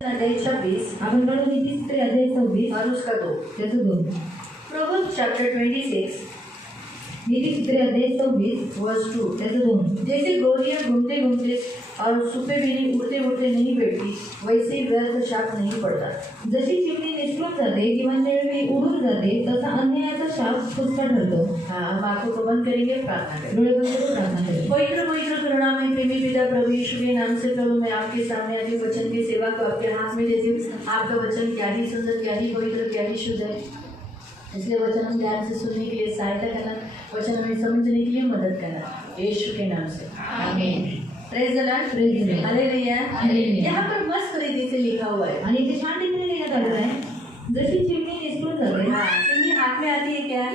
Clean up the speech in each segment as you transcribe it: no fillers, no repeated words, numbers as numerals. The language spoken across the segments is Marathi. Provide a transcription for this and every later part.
अध्याय 26 आपण पढ़ो नीतिचित्र अध्याय 26 और उसका 2। त्याचं 2 प्रोवर्ब्स चैप्टर 26 नीतिचित्र अध्याय 26 वर्स 2। त्याचं 2 जैसे गोरियां घूमते घूमते और सुपे बिनी उड़ते उड़ते नहीं बैठती, वैसे ही व्यर्थ शाप नहीं पड़ता। जशी चिमणी निष्ठून जाते किंवा निळवी उडून जाते तसा अन्यायाचा शाप फुसका ठरतो. हाँ, हम आंखों को बंद करेंगे, प्रार्थना करेंगे। डोळे बंद करून प्रार्थना करें. पवित्र पवित्र करुणा में प्रेमी पिता प्रभु यीशु के नाम से प्रभु मैं आपके सामने आती हूँ, वचन की सेवा को आपके हाथ में देती हूँ। आपका वचन क्या ही सुंदर, क्या ही पवित्र, क्या ही शुद्ध है, इसलिए वचन हम ध्यान से सुनने के लिए सहायता करना, वचन हमें समझने के लिए मदद करना, यीशु के नाम से आमीन। Praise the Lord, praise the Lord, hallelujah. Hallelujah. यहाँ पर मस्त रीति से लिखा हुआ है। आणि ते छान रीतीने लिहिण्यात आलेलं आहे. जशी चिमणी निष्ठून जाते, हाँ, चिमनी हाथ में आती है क्या?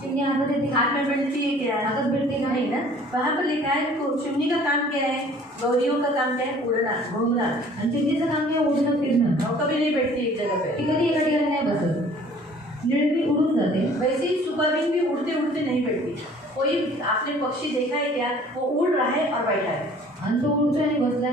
चिमणी हातात येते, हाथ में बैठती है क्या? हातात भेटते का नहीं ना। वहाँ पर लिखा है देखो, चिमनी का काम क्या है? गौरियों का काम क्या है? उड़ना, घूमना। आणि चिमणीचं काम काय उडणं फिरणं. और कभी नहीं बैठती एक जगह पे। ती कधी एका ठिकाणी नाही बसत. निळवी उडून जाते. वैसे ही सुपरविंग भी उड़ते उड़ते नहीं बैठती। कोई आपने पक्षी देखा है क्या? वो उड़ रहा है और बैठा है, आणि तो उडतोय आणि बसलाय.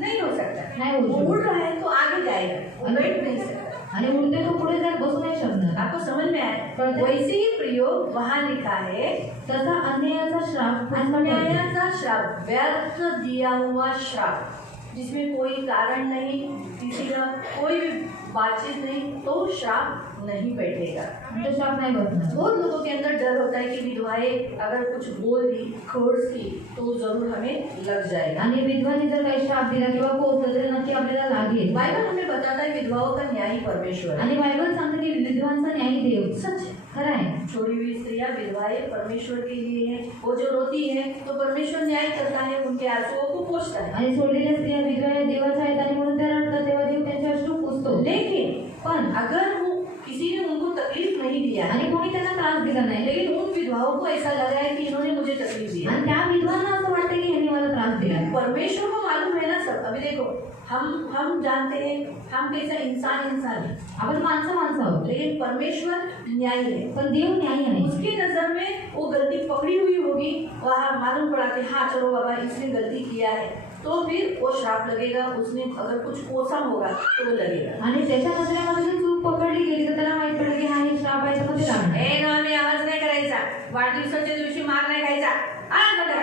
नहीं हो सकता। नहीं हो वो सकता. उड़ रहा है तो आगे जाएगा, वो बैठ नहीं सकता। आणि उडते तो पुढे जात बसू नाही शकणार. आपको समझ में आया? कळतंय? वैसे ही प्रयोग वहाँ लिखा है, तसा अन्यायाचा श्राप फुसका ठरतो. अन्यायाचा श्राप, व्यर्थ दिया हुआ श्राप, जिसमें कोई कारण नहीं, किसी का कोई भी बातचीत नहीं, तो श्राप नहीं बैठेगा। तो श्राप नाही बसणार. बहुत लोगों के अंदर डर होता है कि विधवाएं अगर कुछ बोल दी, खोर्स की, तो जरूर हमें लग जाएगा। आणि विधवाने जर काही श्राप दिला किंवा कोसलं तरी नक्की आपल्याला लागेल. बाइबल हमें बताता है विधवाओं का न्यायी परमेश्वर है। आणि बायबल सांगते की विधवांचा न्यायी देव. सच है। खरं आहे. छोड़ी हुई स्त्रियां विधवाएं परमेश्वर के लिए है। वो जो रोती है तो परमेश्वर न्याय करता है, उनके आंसुओं को पोंछता है। आणि सोडलेल्या स्त्रिया विधवा या देवाच्या आहेत आणि म्हणून त्या रडतात तेव्हा देव त्यांचे अश्रू पुसतो. लेकिन पण अगर वो किसी ने उनको तकलीफ नहीं दिया है, आणि कोणी त्यांना त्रास दिला नाही, लेकिन उन विधवाओं को ऐसा लगा है कि इन्होंने मुझे तकलीफ दी है, आणि त्या विधवांना असं वाटतं की ह्यांनी मला त्रास दिला. परमेश्वर को मालूम है ना सब। अभी देखो, हम जानते हैं हम कैसा इंसान है, आपण माणसं आहोत, लेकिन परमेश्वर न्यायी है। पण देव न्यायी आहे. उसकी नजर में वो गलती पकड़ी हुई होगी, वहाँ मालूम पड़ा कि हाँ चलो बाबा इसने गलती किया है, तो फिर वो श्राप लगेगा। उसने अगर कुछ कोसा होगा तो वो लगेगा। आणि त्याच्या नजरेमध्ये जर चूक पकडली गेली तर त्याला माहित पडलं की हा हे श्राप आहे तर मग ते लागणार. ए नामी आवाज नाही करायचा, वाढदिवसाच्या दिवशी मार नाही खायचा। आ गड्या,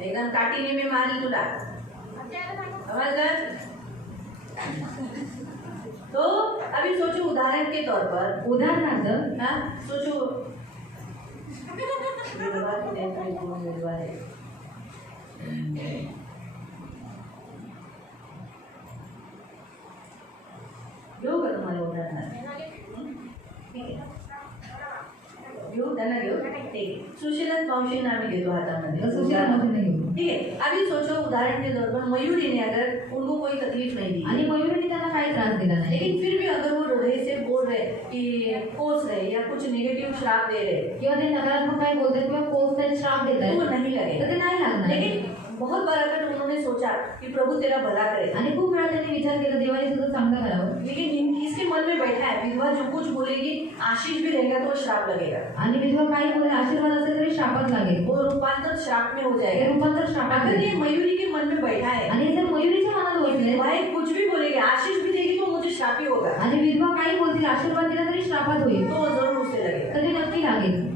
एकदम काठीने मी मारेल तुला, समझलं? तो अभी सोचो उदाहरण के तौर पर, उदाहरणार्थ हाँ सोचो, विधवा की डेथ में कौन विधवा है? घेऊ का तुम्हाला उदाहरण? ठीक आहे, घेऊ त्यांना घेऊ, ठीक आहे। सुशीला मावशींना आम्ही घेतो हातामध्ये, सुशीला मावशींना घेऊ. ठीक है। अभी सोचो उदाहरण के तौर पर मयूरी ने अगर उनको कोई तकलीफ नहीं दी, आणि मयुरीने त्यांना काही त्रास दिला नाही, लेकिन फिर भी अगर वो हृदय से बोल रहे कि कोस रहे या कुछ नेगेटिव श्राप दे रहे, किंवा ते नकारात्मक काही बोलतात किंवा कोसतात श्राप तो देतात, वो नहीं तर लगेगा। ते नाही लागणार. लेकिन बहुत बार अगर उन्होंने सोचा कि प्रभु तेरा भला करे, आणि खूप वेळा त्यांनी विचार केला देवाने तुझं चांगलं करावं, लेकिन इसके मन में बैठा है विधवा जो कुछ बोलेगी आशीष भी रहेगा तो श्राप लगेगा, आणि विधवा काही बोले आशीर्वाद असेल तरी श्रापात लागेल, वो रूपांतर श्राप में हो हे जाएगा। रूपांतर श्रापात अगर ये लागेल. मयूरी के मन में बैठा है, आणि जर मयुरीच्या मनात बसले भाई कुछ भी बोलेगी आशीष भी देगी तो मुझे श्राप ही होगा, आणि विधवा काही बोलतील आशीर्वाद दिला तरी श्रापात होईल, तो वो जरूर उससे लगेगा। तर ते नक्की लागेल.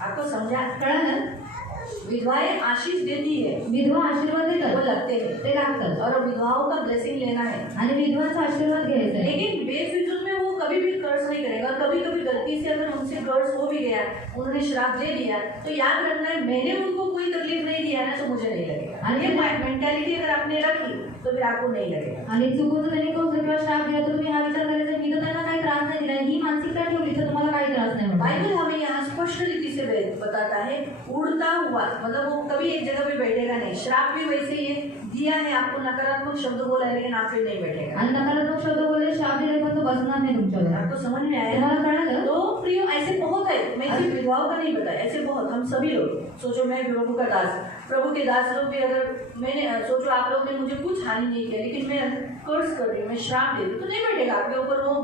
आपको समझा? कळलं? विधवाएं आशीष देती है, विधवा आशीर्वाद वो देतात, लगते हैं, ते लागतात, और विधवाओं का ब्लेसिंग लेना है, आणि विधवाचा आशीर्वाद घ्यायचा आहे. लेकिन बेफिजूल में वो कभी भी कर्ज नहीं करेगा। और कभी कभी गलती से अगर उनसे कर्ज हो भी गया, उन्होंने श्राप दे दिया, तो याद रखना है मैंने उनको कोई तकलीफ नहीं दिया ना, तो मुझे नहीं लगेगा। आणि ये मेंटालिटी अगर आपने रखी तो फिर आपको नहीं लगेगा। आणि चुकून जर त्यांनी कोसलं किंवा श्राप दिला तर तुम्ही हा विचार करायचा मी तर त्यांना काही त्रास नाही दिला, ही मानसिकता ठेवली तर तुम्हाला काही त्रास नाही होणार. बाइबल हमें यहाँ स्पष्ट रीति से बताता है, उड़ता हुआ मतलब वो कभी एक जगह पे बैठेगा नहीं। श्राप भी वैसे ही है, दिया है आपको नकारात्मक शब्द बोला है, लेकिन आप पे नहीं बैठेगा। आणि नकारात्मक शब्द बोलले श्राप दिले पण तो बसणार नाही तुमच्यावर. आपको समझ में आया? तुम्हाला कळलं? तो प्रियो ऐसे बहुत है, मैं सिर्फ विधवाओं का नहीं बताया, ऐसे बहुत हम सभी लोग। सोचो मैं प्रभु का दास, प्रभु के दास लोग भी अगर मैंने सोचो आप लोग ने मुझे कुछ हानि नहीं किया, लेकिन मैं कर्ज कर रही हूँ, मैं श्राप दे रही हूँ, तो नहीं बैठेगा आपके ऊपर, वो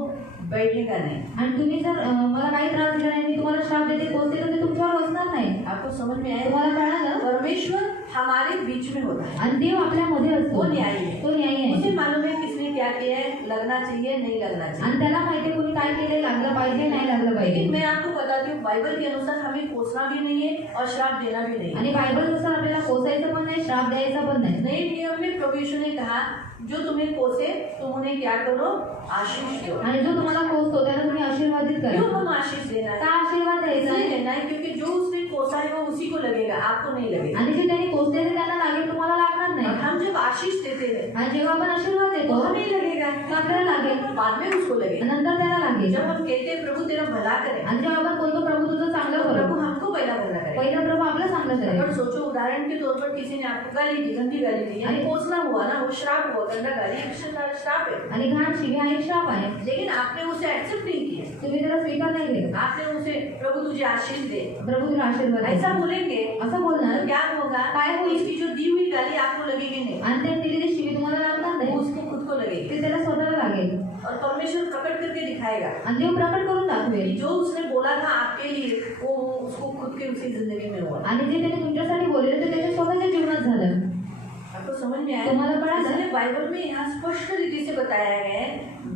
बैठेगा नहीं। आणि तुम्ही जर मला काही त्रास दिला नाही मी तुम्हाला श्राप देते कोसते तर ते तुमच्यावर बसणार नाही. आपको समझ में आया? तुम्हाला कळलं? परमेश्वर हमारे बीच में होता है, आणि देव आपल्यामध्ये असतो. वो न्यायी है. तो न्यायी मुझे आहे मालूम है किसने क्या किया है, लगना चाहिए नहीं लगना चाहिए. आणि त्याला माहिती आहे कोणी काय केलंय, लागलं पाहिजे नाही लागलं लेकिन पाहिजे. मैं आपको बताती हूँ बाइबल के अनुसार हमें कोसना भी नहीं है और श्राप देना भी नहीं है. आणि बायबलनुसार आपल्याला कोसायचं पण नाही, श्राप द्यायचा पण नाही. नए नियम में प्रभु यीशु ने कहा जो तुम्हें कोसे तुम उन्हें क्या करो, आशीष दो. आणि जो तुम्हाला कोसतो त्याला तुम्ही आशीर्वादित क्यों करा. हम आशीष देना है? का आशीर्वाद द्यायचा इसलिए आहे? लेना है क्योंकि जो उसने कोसा है वो उसी को लगेगा, आपको नहीं लगेगा. आणि जे त्यांनी कोसले ते त्यांना लागेल, तुम्हाला लागणार और नाही. हम जब आशीष देते हैं आणि जेव्हा आपण आशीर्वाद तो देतो हमें लगेगा, तर आपल्याला लागेल, बाद में उसको लगेगा. नंतर त्याला लागेल. जब हम कहते हैं प्रभु तेरा भला करे आणि जेव्हा आपण बोलतो प्रभू तुझं चांगलं तो प्रभु करू, हमको पहला भला करे. पहिला प्रभू आपलं चांगलं करेल. अगर सोचो उदाहरण के तौर पर किसी ने आपको गाली दी, गंदी गाली दी, यानी कोसना हुआ ना, वो श्राप हुआ. गंदा गाली एक श्राप है. आणि घाण शिवी हा एक श्राप आहे. लेकिन आपने उसे एक्सेप्ट नहीं किया, तुम्ही त्याला स्वीकार नाही केलं. आपने उसे प्रभु तुझे आशीष दे प्रभू तुला आशीर्वाद देईल. ऐसा बोलेंगे असं बोलणार तो क्या होगा, काय होईल? उसकी जो दी हुई गाली आपको लगेगी नहीं, आणि ते दिलेली शिवी तुम्हाला लागणार वो नाही, उसको खुद को लगेगी. ते त्याला स्वतःला लागेल. और परमेश्वर प्रकट करके दिखाएगा आणि देव प्रकट करून कि दाखवेल. जो उसने बोला था आपके लिए वो उसको खुद के उसी जिंदगी में हुआ. आणि जे त्याने तुमच्यासाठी बोलले ते त्याच्या स्वतःच्या जीवनात झालं. आपको समझ में आया? तुम्हाला कळालं? इसलिए बाइबल में यहाँ स्पष्ट रीति से बताया गया है,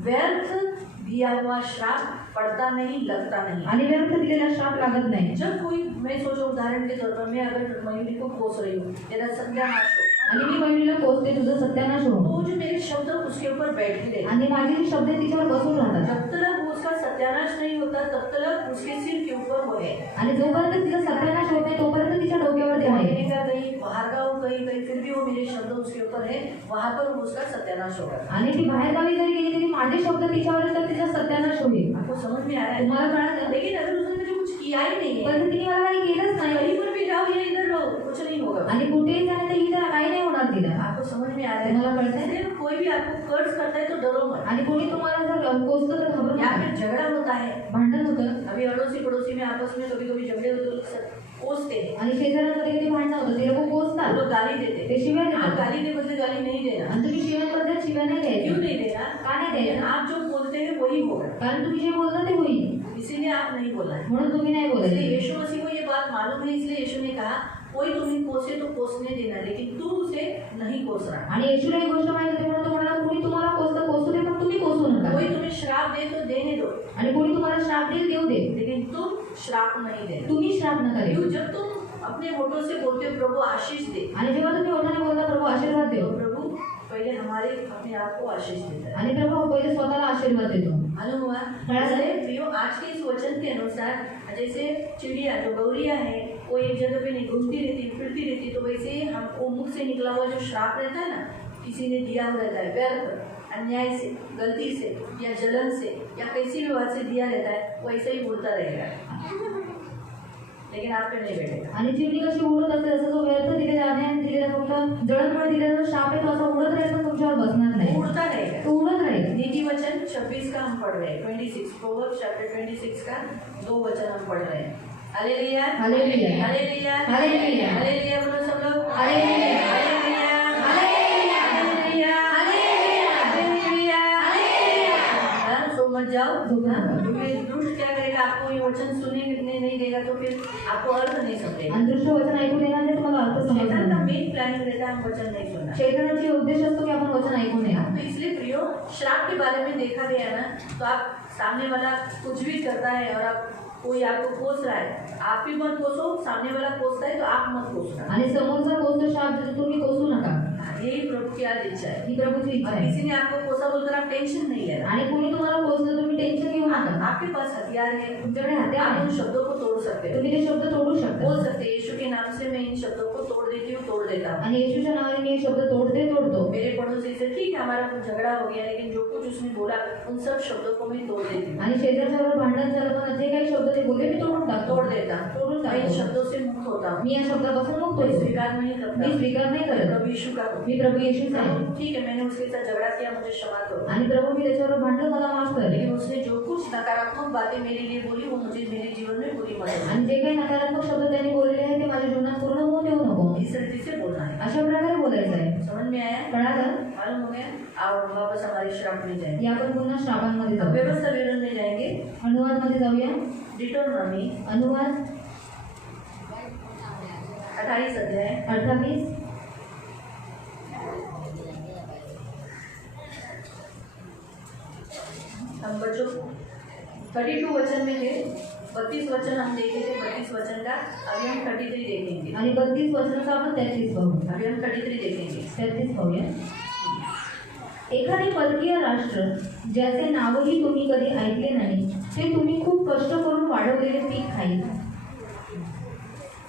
व्यर्थ दिया हुआ श्राप पड़ता नहीं, लगता नहीं. आणि व्यर्थ दिलेला श्राप लागत नाही. जब कोई, मैं सोचो उदाहरण के तौर पर मैं अगर मयूरी को कोस रही हूँ, तेरा सत्यानाश हो, आणि मी बहिणीला कोसते तुझं सत्यानाश तो हो, वो जो मेरे शब्द उसके ऊपर बैठते रहे. आणि माझे जे शब्द आहेत तिच्यावर बसून राहतात. जब तक उसका सत्यानाश नहीं होता तब तक उसके सिर के ऊपर वो है. आणि जोपर्यंत तिचा सत्यानाश होत नाही तोपर्यंत तिच्या डोक्यावर ते आहे. अमेरिका गई, बाहर का हो, कहीं कहीं, फिर भी वो मेरे शब्द उसके ऊपर है, वहां पर उसका सत्यानाश होगा. आणि ती बाहेर गावी जरी गेली तरी माझे शब्द तिच्यावर आहेत, तर तिचा सत्यानाश होईल. आपको समझ में आ रहा है? तुम्हाला कळालं? लेकिन अगर उसने मुझे कुछ किया ही नहीं है, पण तिने मला काही केलंच नाही, कहीं पर भी जाओ या इधर रहो, कुछ नहीं होगा. आणि कुठेही जाणे तर ही तर काही नाही होणार तिला. आपको समझ में आ रहा है? तुम्हाला कळतंय? इसलिए कोई भी आपको कर्ज करता है तो डरो मत. आणि कोणी तुम्हाला जर कोसतं तर घाबरू या नका. फिर झगड़ा होता है, भांडण होतं अभी अड़ोसी पड़ोसी में आपस में कभी कभी झगड़े होते, लोग कोसते हैं, आणि शेजाऱ्यांमध्ये कधी भांडणं होतं, ते लोक वो कोसतात, लोग गाली देते ते हैं. शिव्या आप देतात. गाली के बदले गाली नहीं देना. आणि तुम्ही शिव्यांबद्दल शिव्या नाही क्यों द्यायच्या. नहीं देना? का नाही द्यायच्या? आप जो बोलते हैं वही होगा, कारण तुम्ही जे बोलता ते होईल, इसीलिए आप नहीं बोलना है. म्हणून तुम्ही नाही इसलिए बोलायचं. यीशु मसीह को ये बात मालूम है, इसलिए यीशु ने कहा कोई तुम्हें कोसे तो कोसने देना, लेकिन तू उसे नहीं कोस रहा. आणि येशूला ही गोष्ट माहिती होती म्हणून तो म्हणाला कोणी तुम्हाला कोसतं कोसू दे, पण तुम्ही कोसू नका. कोई तुम्हें श्राप दे तो देने दो, आणि कोणी तुम्हाला श्राप देईल देऊ दे, लेकिन तुम श्राप नहीं देना. तुम्ही श्राप नका क्यों? देऊ. जब तुम अपने होठों से बोलते हो प्रभु आशीष दे, आणि जेव्हा तुम्ही ओठाने बोलता प्रभु आशीर्वाद तो देऊ, प्रभु पहले हमारे अपने आप को आशीष देता है. आणि प्रभू पहिले स्वतःला आशीर्वाद देतो. मालूम हुआ? इसलिए प्रियो, आज के इस वचन के अनुसार जैसे चिड़िया जो गौरिया है वो एक जगह पे नहीं घूमती रहती, फिरती रहती, तो वैसे ही हम वो मुख से निकला हुआ जो श्राप रहता है ना, किसी ने दिया हुआ रहता है, व्यर्थ अन्याय से, गलती से या जलन से या किसी भी बात से दिया रहता है, वैसे ही उड़ता रहेगा, लेकिन आप पे नहीं बैठेगा. आणि चिमणी कशी उडत असते, असं जो व्यर्थ दिले जाणे आणि दिलेला फक्त जळणमुळे दिलेला जो शाप आहे तो असा उडत राहील, पण तुमच्यावर बसणार नाही, वो उड़ता रहेगा. तो उडत राहील. नीति वचन 26 का हम पढ़ रहे हैं, 26 प्रोवर्ब्स चैप्टर 26 का 2 वचन हम पढ़ रहे हैं. Hallelujah, hallelujah, hallelujah, hallelujah, hallelujah. बोलो सब लोग hallelujah, hallelujah, hallelujah, hallelujah, hallelujah, hallelujah. हाँ, सो मत जाओ. झोपू हाँ, नका. क्योंकि दुष्ट क्या करेगा, आपको ये वचन सुनने नहीं देगा तो फिर आपको अर्थ नहीं समझेगा. आणि दृष्ट वचन ऐकून येणार नाही, तुम्हाला अर्थ समजणार शैतान का नाही. मेन प्लानिंग रहता है हम वचन नहीं सुनना. शैतानाची उद्देश असतो की आपण वचन ऐकू नये. तो इसलिए प्रियो, श्राप के बारे में देखा गया ना, तो आप सामने वाला कुछ भी करता है और आप कोई आपको कोस रहा है, आप भी मत कोसो, सामने वाला कोसता है तो आप मत कोसना. आणि समोरचा कोसतो शाप देतो, तुम्ही कोसू नका. यही प्रभु की आज इच्छा है. ही प्रभूची इच्छा और आहे. किसी ने आपको कोसा बोलकर आप टेंशन नहीं है. आणि कोणी तुम्हाला कोसलं तुम्ही टेन्शन घेऊ नका. आपके पास हथियार है, तुमच्याकडे हत्यार आप आहे, उन शब्दों को तोड़ सकते हो. तुम्ही ते शब्द तोडू शकता. बोल सकते हैं यीशु के नाम से मैं इन शब्दों को तोड़ देती हूँ, तोड़ देता हूँ. आणि येशूच्या नावाने मी हे शब्द तोडतो. मेरे पड़ोसी से ठीक है हमारा कुछ झगड़ा हो गया, लेकिन जो कुछ उसने बोला उन सब शब्दों को मैं तोड़ देती हूँ, आणि शेजारच्यावर भांडण झालं पण जे काही शब्द ते बोलले मी तोडून टाकतो. तोड़ देता हूँ. तोडून मैं इन टाकतो. शब्दों से मुक्त होता हूँ. मी या शब्दापासून मुक्त मैं होतो. स्वीकार नहीं करता. मी स्वीकार नाही करत. प्रभु यीशु का हूँ. मी प्रभू येशूच आहे. ठीक है, मैंने उसके साथ झगड़ा किया, मुझे क्षमा करो. आणि प्रभू मी त्याच्यावर भांडण मला माफ कर. लेकिन उसने जो कुछ नकारात्मक बातें मेरे लिए बोली वो मुझे मेरे जीवन में पूरी मदद. आणि जे काही नकारात्मक शब्द त्यांनी बोललेले आहेत ते माझ्या जीवनात पूर्ण होऊन देऊ नको. इस रीति से बोलना है. अशा प्रकारे बोलायचं आहे. समझ में आया? कळालं? मालूम हो गया? और वापस हमारे श्राप में जाएंगे. या आपण पुन्हा श्रापांमध्ये जाऊ. व्यवस्था विवरण में जाएंगे. अनुवाद मध्ये जाऊया. डिटोनॉमी अनुवाद 28 अध्याय 28 हम बच्चों 32 वचन में थे, 32 वचन हम देखे थे, 32 वचन का अभी हम 33 देखेंगे। आणि 32 वचनाचा आपण 33 पाहू. अभी हम 33 देखेंगे। 33 पाहूया. एखादे परकीय राष्ट्र ज्याचे नावही तुम्ही कधी ऐकले नाही ते तुम्ही खूप कष्ट करून वाढवलेले पीक खाईल.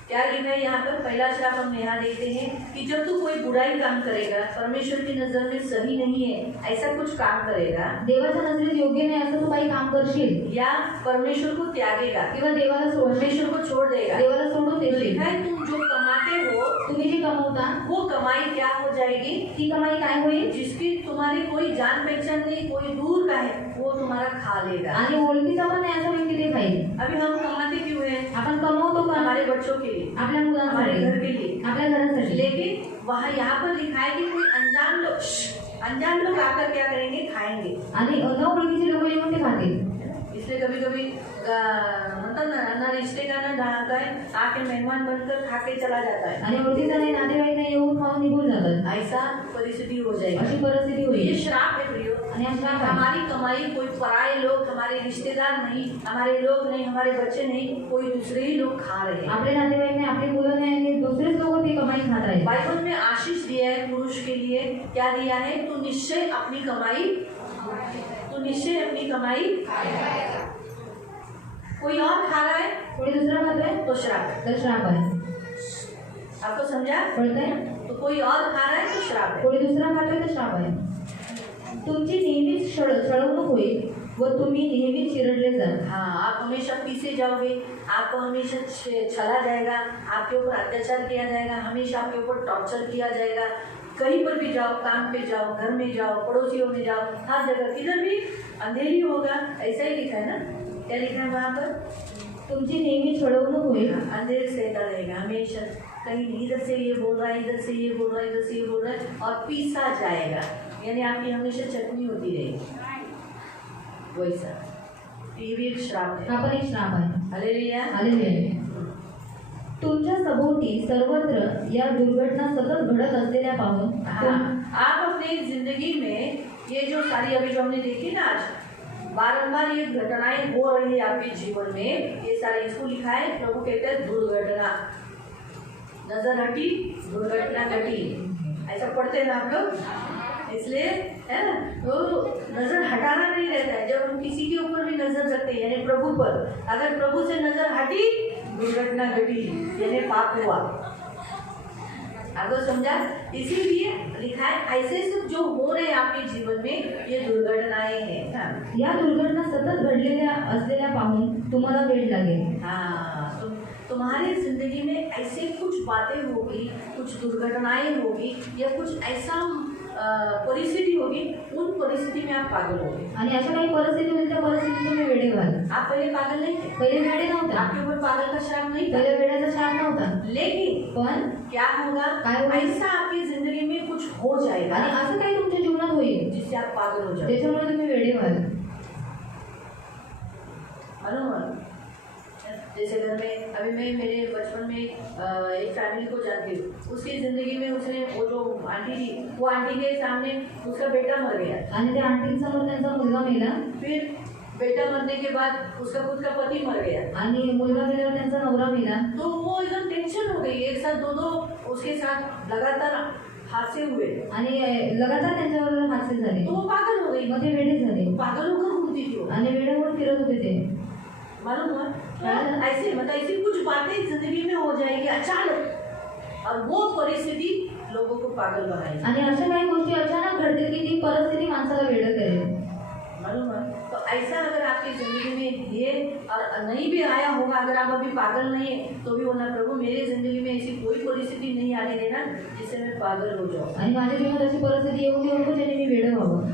क्या लिखा है यहाँ पर? पहला श्राप हम यहाँ देखते हैं कि जब तू कोई बुराई काम करेगा, परमेश्वर की नजर में सही नहीं है ऐसा कुछ काम करेगा, देवाच्या नजरेत योग्य नाही असं तू काही काम करशील या परमेश्वर को त्यागेगा, किंवा देवाला सोडशील, परमेश्वर को छोड़ देगा, देवाला सोडून तो देशील. लिखा है तुम जो कमाते हो तुम्ही जी कमवता वो कमाई क्या हो जाएगी? ती कमाई काय होईल? जिसकी तुम्हारी कोई जान पहचान नहीं, कोई दूर का है, वो तुम्हारा खा लेगा. आणि ओळखीचा पण नाही असा व्यक्ती ते खाईल. अभी हम कमाते क्यों हैं? आपण कमवतो का? हमारे बच्चों के लिए, आपल्या हमारे मुलांसाठी, घर के लिए, आपल्या घरासाठी. लेकिन वहाँ यहाँ पर लिखा है कि कोई अनजान लोग आकर क्या करेंगे? खाएंगे. आणि न ओळखीचे लोक येऊन ते खातील. इसलिए कभी कभी मतलब ना रिश्ते का ना ढाका है, आके मेहमान बनकर खा के चला जाता है. आणि ओळखीचा नाही, नातेवाईक नाही, येऊन खाऊन निघून जातात. ऐसा परिस्थिति हो जाएगी. अशी परिस्थिती ये होईल. श्राप है प्रियो. आणि हा श्राप आहे. हमारी कमाई कोई पराये लोग, हमारे रिश्तेदार नहीं, हमारे लोग नहीं, हमारे बच्चे नहीं, कोई दूसरे ही लोग खा रहे हैं. आपले नातेवाईक नाही, आपली मुलं नाही आणि दुसरेच लोक ती कमाई खात आहेत. बाइबल में आशीष दिया है पुरुष के लिए. क्या दिया है? तू निश्चय अपनी कमाई कोई और खा रहा है कोणी दुसरा खातोय तो श्राप है. तर श्राप आहे. आपको समझा? कळतंय? तो कोई और खा रहा है तो श्राप है. कोणी दुसरा खातोय तर श्राप आहे. तुमची नेहमीच छळवणूक होईल व तुम्ही नेहमीच चिरडले जाल. हाँ, आप हमेशा पीछे जाओगे, आपको हमेशा छला जाएगा, आपके ऊपर अत्याचार किया जाएगा, हमेशा आपके ऊपर टॉर्चर किया जाएगा. कहीं पर भी जाओ, काम पे जाओ, घर में जाओ, पड़ोसियों में जाओ, हर जगह किधर भी अंधेरी होगा. ऐसा ही लिखा है ना? क्या लिखा है वहाँ पर? तुमची नेहमी छळवणूक होईल. अंधेरे से रहता रहेगा हमेशा. कहीं इधर से ये बोल रहा है, इधर से ये बोल रहा है, इधर से ये बोल रहा है, और पीसा जाएगा. यानी आपकी हमेशा चटनी होती रहेगी. वैसा ये भी एक श्राप है. हा पण एक श्राप आहे. हालेलुया. हालेलुया. तुमच्या सभोवती सर्वत्र या दुर्घटना सतत घडत असलेल्या पाहून आप अपनी जिंदगी में ये जो सारी अभी जो हमने देखी ना आज, बारंबार ये घटनाएं हो रही है आपके जीवन में. ये सारे इसको लिखा है, प्रभु कहते हैं दुर्घटना. नजर हटी, दुर्घटना घटी. ऐसा पढ़ते हैं ना आप लोग? इसलिए है ना, तो नजर हटाना नहीं रहता है. जब हम किसी के ऊपर भी नजर रखते हैं यानी प्रभु पर, अगर प्रभु से नजर हटी, दुर्घटना घटी यानी पाप हुआ. आपको समझा? इसीलिए लिखा है ऐसे सब जो हो रहे हैं आपके जीवन में ये दुर्घटनाएं हैं. हाँ. या दुर्घटना सतत घडलेल्या असलेल्या पाहून तुम्हाला वेळ लागेल. हाँ, तुम्हारी जिंदगी में ऐसे कुछ बातें होगी, कुछ दुर्घटनाएं होगी, या कुछ ऐसा परिस्थिति होगी, उन परिस्थिति में आप पागल होगे. आणि अशा काही परिस्थिती होईल, त्या परिस्थितीत तुम्ही वेडे व्हाल. आप पहले पागल नहीं थे, पहिले वेडे नव्हता, आपके ऊपर पागल का श्राप नहीं था, पहिले वेड्याचा श्राप नव्हता. लेकिन पण क्या होगा? काय होईल? ऐसा आपकी जिंदगी में कुछ हो जाएगा आणि असं काही तुमच्या जीवनात होईल जिससे आप पागल हो जाओगे. त्याच्यामुळे तुम्ही वेडे व्हाल. मालूम? जैसे घर में अभी मैं मेरे बचपन में एक फैमिली को जानती हूँ. उसकी ज़िंदगी में उसने वो जो आंटी थी, वो आंटी के सामने उसका बेटा मर गया. आणि त्या आंटींसमोर त्यांचा मुलगा मेला. फिर बेटा मरने के बाद उसका खुद का पति मर गया. आणि मुलगा मेल्यावर त्यांचा नवरा मेला. तो वो एकदम टेंशन हो गई. एक साथ दो उसके साथ लगातार हादसे हुए आणि लगातार त्यांच्यावर हादसे झाले. तो वो पागल हो गई. मग ते वेडे झाले पागल होकर घूमती थी वो. आणि वेड्यावर फिरत होते ते. मालूम हुआ? ऐसे मतलब ऐसी कुछ बातें जिंदगी में हो जाएगी अचानक, और वो परिस्थिति लोगों को पागल बनाएगी. आणि अशा काही गोष्टी अचानक घडतील की ती परिस्थिती माणसाला वेडं करेल. मालूम है? तो ऐसा अगर आपकी जिंदगी में ये और नहीं भी आया होगा, अगर आप अभी पागल नहीं है तो भी बोलना, प्रभु मेरी जिंदगी में ऐसी कोई परिस्थिति नहीं आने देना जिससे मैं पागल हो जाऊँ. आणि माझ्या जीवनात अशी परिस्थिती येऊ देऊ नको ज्याने मी वेडं व्हावं.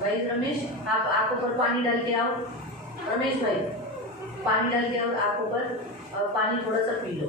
भाई रमेश, आप आंखों पर पानी डाल के आओ. रमेश भाई, पानी डाल के और आंखों पर पानी थोड़ा सा पी लो.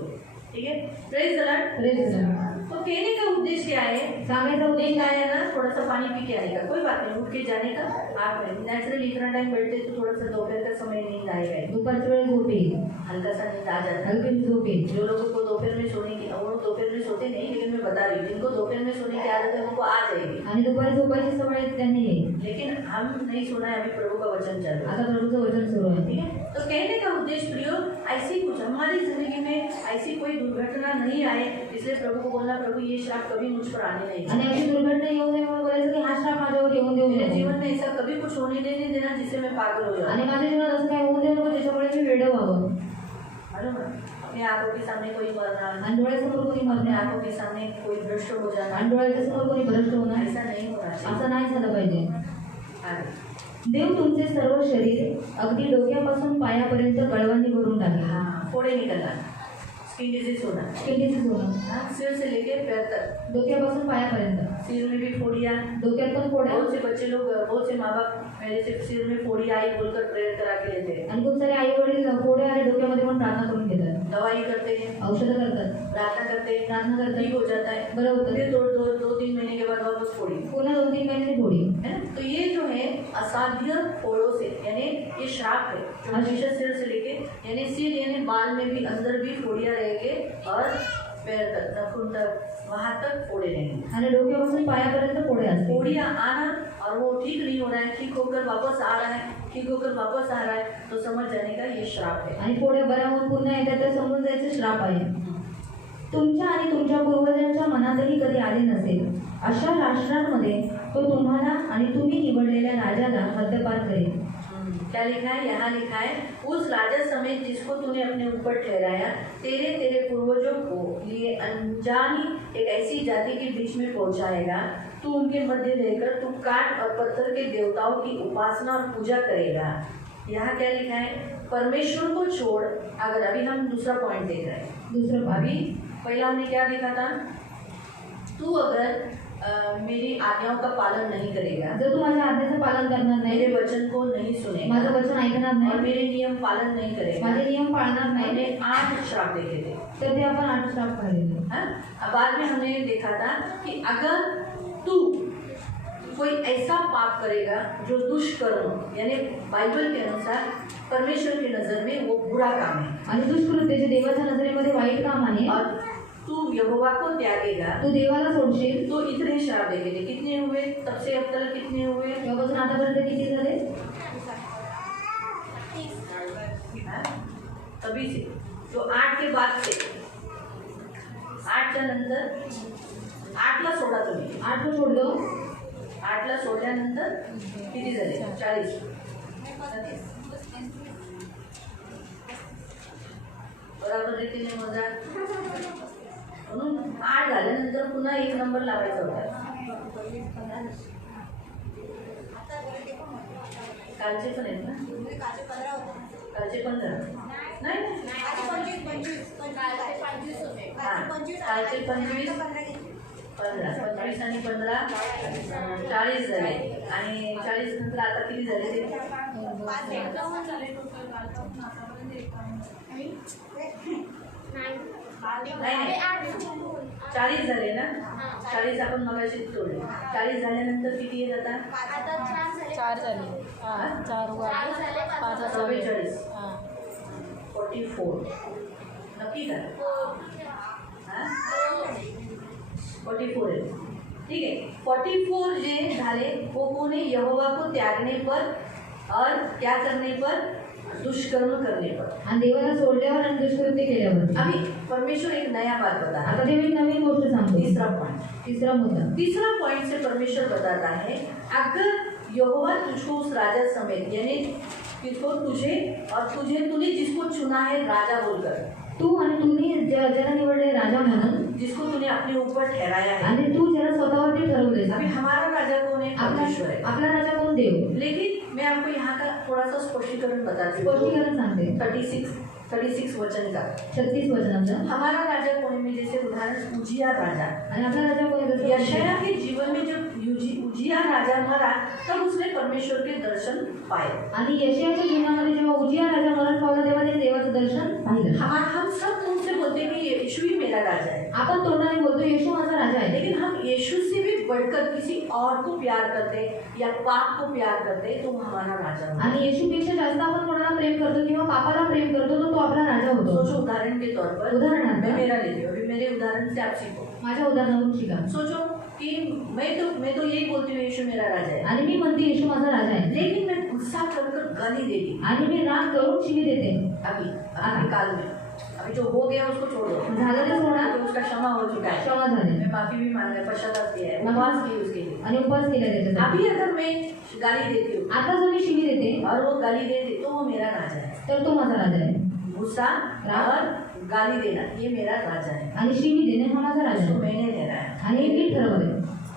ठीक है? Praise the Lord. Praise the Lord. तो कहने का उद्देश्य क्या है? सांगायचा उद्देश उद्देश्य काय है ना, थोड़ा सा पानी पी के आएगा, कोई बात नहीं, उठ के जाने का। आप नेचुरली इतना टाइम बैठते तो थोड़ा सा दोपहर का समय नींद आएगा, दुपारच्या वेळेस झोप येईल, हल्का सा नींद आ जाता है। हलकी झोप येईल. जो लोगों को दोपहर में सोने की, वो लोग दोपहर में सोते नहीं, लेकिन मैं बता रही हूँ जिनको दोपहर में सोने की आदत है उनको आ जाएगी। आणि दुपारी झोपायची सवय त्यांनी येईल. लेकिन हम नहीं सुना है, अभी प्रभु का वचन चल रहा है, आता प्रभूचं वचन सुरू आहे. ठीक है। तो कहने का उद्देश्य प्रियो, ऐसी कुछ हमारी जिंदगी में ऐसी कोई दुर्घटना नहीं आए, इसलिए प्रभु को बोलना, प्रभु ये श्राप कभी मुझ पर आने नहीं आणि चाहिए। अशी दुर्घटना येऊ नये म्हणून बोलायचं की हा श्राप माझ्यावर येऊन देऊ मेरे नये. जीवन में ऐसा कभी कुछ होने नहीं देना जिससे मैं पागल हो जाऊं। आणि माझ्या जीवनात असं काय होऊ दे नको ज्याच्यामुळे मी वेडं व्हावं. मालूम है? अपने आंखों के सामने कोई मरना, आणि डोळ्यासमोर कोणी अपने मरणे, आंखों के सामने कोई भ्रष्ट हो जाना, आणि डोळ्याच्या समोर कोणी भ्रष्ट होणार, ऐसा नहीं होना चाहिए। असं नाही झालं पाहिजे. आगे। देव तुमचे सर्व शरीर अगदी डोक्यापासून पायापर्यंत कळवांनी भरून टाकले. हाँ, फोड़े निकलना, स्किन डिजीज होना, किडनीचं होणं, हाँ, सिर से लेके पैर तक, डोक्यापासून पायापर्यंत, सिर में भी फोड़ियाँ। डोक्यात पण फोड्या. बहुत से बच्चे लोग, बहुत से माँ बाप मेरे से सिर में फोड़ी आई बोलकर प्रेयर करा के लेते हैं, आणि खूप सारे आई वडील फोड्या आणि डोक्यामध्ये पण प्रार्थना करून घेतात, दवाई करते हैं, औषधं करतात, प्रार्थना करते हैं, प्रार्थना करतात, ठीक हो जाता है, बरं होतं, फिर दो तीन महीने के बाद वापस फोड़ी, पुन्हा 2-3 महिन्यांनी फोडी. है ना। तो ये जो है असाध्य फोड़ों से, यानी ये श्राप है जो हमेशा सिर से लेके, यानी सिर यानी बाल में भी अंदर भी फोड़ियाँ रहेंगे और पैर तक, नाखून तक, वहाँ तक फोड़े रहेंगे। आणि डोक्यापासून पायापर्यंत फोड्या असतात. फोड़ियाँ आना और वो ठीक नहीं हो रहा है, ठीक होकर वापस आ रहा है, ठीक होकर वापस आ रहा है, तो समझ जाने का ये श्राप है। आणि फोड्या बऱ्या होऊन पुन्हा येतात तर समजून जायचं श्राप आहे. तुमच्या आणि तुमच्या पूर्वजांच्या मनातही कधी आले नसेल अशा राष्ट्रांमध्ये तो तुम्हाला आणि तुम्ही निवडलेल्या राजाला हद्दपार करेल. क्या लिखा है? यहाँ लिखा है, उस राजा समेत जिसको तूने अपने ऊपर ठहराया, तेरे पूर्वजों को लिए अनजानी एक ऐसी जाति के बीच में पहुंचाएगा, तू उनके मध्य रहकर तू काठ और पत्थर के देवताओं की उपासना और पूजा करेगा। यहाँ क्या लिखा है? परमेश्वर को छोड़, अगर अभी हम दूसरा पॉइंट देख रहे हैं, दुसरं अभी पहला हमने क्या देखा था, तू अगर मेरी आज्ञाओं का पालन नहीं करेगा, जर तू माझ्या आज्ञेचं पालन करणार नाही, मेरे वचन को नहीं सुनेगा, माझं वचन ऐकणार और नाही, मेरे नियम पालन नहीं करेगा, माझे नियम पाळणार नाही, मैंने 8 श्राप देखे थे। तर ते आपण 8 श्राप पाहिलेले. हाँ? अब बाद में हमने देखा था कि अगर तू कोई ऐसा पाप करेगा जो दुष्कर्म, यानी बाइबल के अनुसार परमेश्वर की नजर में वो बुरा काम है, आणि दुष्कृत्य जे देवाच्या नजरेमध्ये वाईट काम आहे, और तू यहोवा को त्यागेगा, तू देवाला सोडशील, तो इतने श्राप देखे थे। कितने हुए तब से अब तक? कितने हुए? तेव्हापासून आतापर्यंत किती झाले? हाँ? तभी से जो 8 के बाद से, 8च्या नंतर 8ला सोडा तुम्ही, 8 सोडलं, 8ला सोडल्यानंतर किती झाले? 40. बराबर रीतीने मोजा. म्हणून 8 झाल्यानंतर पुन्हा 1 नंबर लावायचा होता. कालचे पण आहेत ना? कालचे 15 नाही, हां, कालचे 25, 15 आणि 15 40 झाले, आणि 40 नंतर आता किती झाले ते? नाही, 40 झाले ना? 40 आपण मगाशी तोडले. 40 झाल्यानंतर किती येत आता? 4 झाले. हां, 4 वर 5 44, हां. 44 नक्की का? हां, 44 आहे. ठीक आहे. 44 जे झाले वो कोण आहे? यहोवा को त्यागने पर और क्या करने पर? दुष्कर्म करने पर. आणि देवाला सोडल्यावर आणि दुष्कृत्य केल्यावर. अभी परमेश्वर एक नया बात बता रहा है. आता देव एक नवीन गोष्ट सांगतो. तीसरा पॉइंट, तिसरा मुद्दा. तीसरा पॉइंट से परमेश्वर बताता है, अगर यहोवा तुझको उस राजा समेत, यानी किसको? तुझे, और तूने जिसको चुना है राजा बोलकर, तू आणि तुम्ही ज्याला निवडले राजा म्हणून, जिसको तूने अपने ऊपर ठहराया है. आणि तू ज्याला स्वतःवरती ठरवलेस. अभी हमारा राजा कौन है? परमेश्वर है. आपला राजा कोण? देव. लेकिन मैं आपको यहाँ का थोड़ा सा स्पष्टीकरण बताती हूँ. स्पष्टीकरण सांगते. 36 वचन का 36 वचनांचं. हमारा राजा कौन है? मैं जैसे उदाहरण उजिया राजा, आणि आपला राजा कोण आहे? यशाया के जीवन में जब उजिया राजा मरा तब उसने परमेश्वर के दर्शन पाए. आणि यशायाच्या जीवनामध्ये जेव्हा उजिया राजा मरण पावला तेव्हा त्याने देवाचं दर्शन पाहिलं. हम सब तुमसे बोलते हैं कि यीशु ही मेरा राजा है. आपण तोंडाने बोलतो येशू माझा राजा आहे, लेकिन हम यीशु से भी बढ़कर किसी और को प्यार करते या पाप को प्यार करते तो वो हमारा राजा होता है। आणि येशूपेक्षा जास्त आपण कोणाला प्रेम करतो किंवा पापाला प्रेम करतो तो आपला राजा होतो. सोचो उदाहरण के तौर पर, उदाहरणार्थ मैं मेरा लेती हूँ, अभी मेरे उदाहरण से आप सीखो। माझ्या उदाहरणावरून शिका. सोचो कि मैं तो यही बोलती हूँ यीशु मेरा राजा है, आणि मी म्हणते येशू माझा राजा आहे, लेकिन मैं गुस्सा कर गाली देती आणि मी राग करून शिवी देते. अभी काल में, अभी जो हो गया उसको छोड़ दो, झालं ते सोडा, तो उसका क्षमा हो चुका है, क्षमा झाले मैं माफी भी मांग रहा है, पश्चाताप किया है, उपवास की उसके लिए। आणि उपवास केला त्याच्यासाठी. अभी अगर मैं गाली देती हूँ आता जो मी शिवी देते और वो गाली दे दे तो वो मेरा राजा है। तर तो माझा राजा आहे, गुस्सा और गाली देना ये मेरा राजा है, आणि शिवी देणे हा माझा राजा उसको आहे. मैंने ठहराया आणि हे मी ठरवले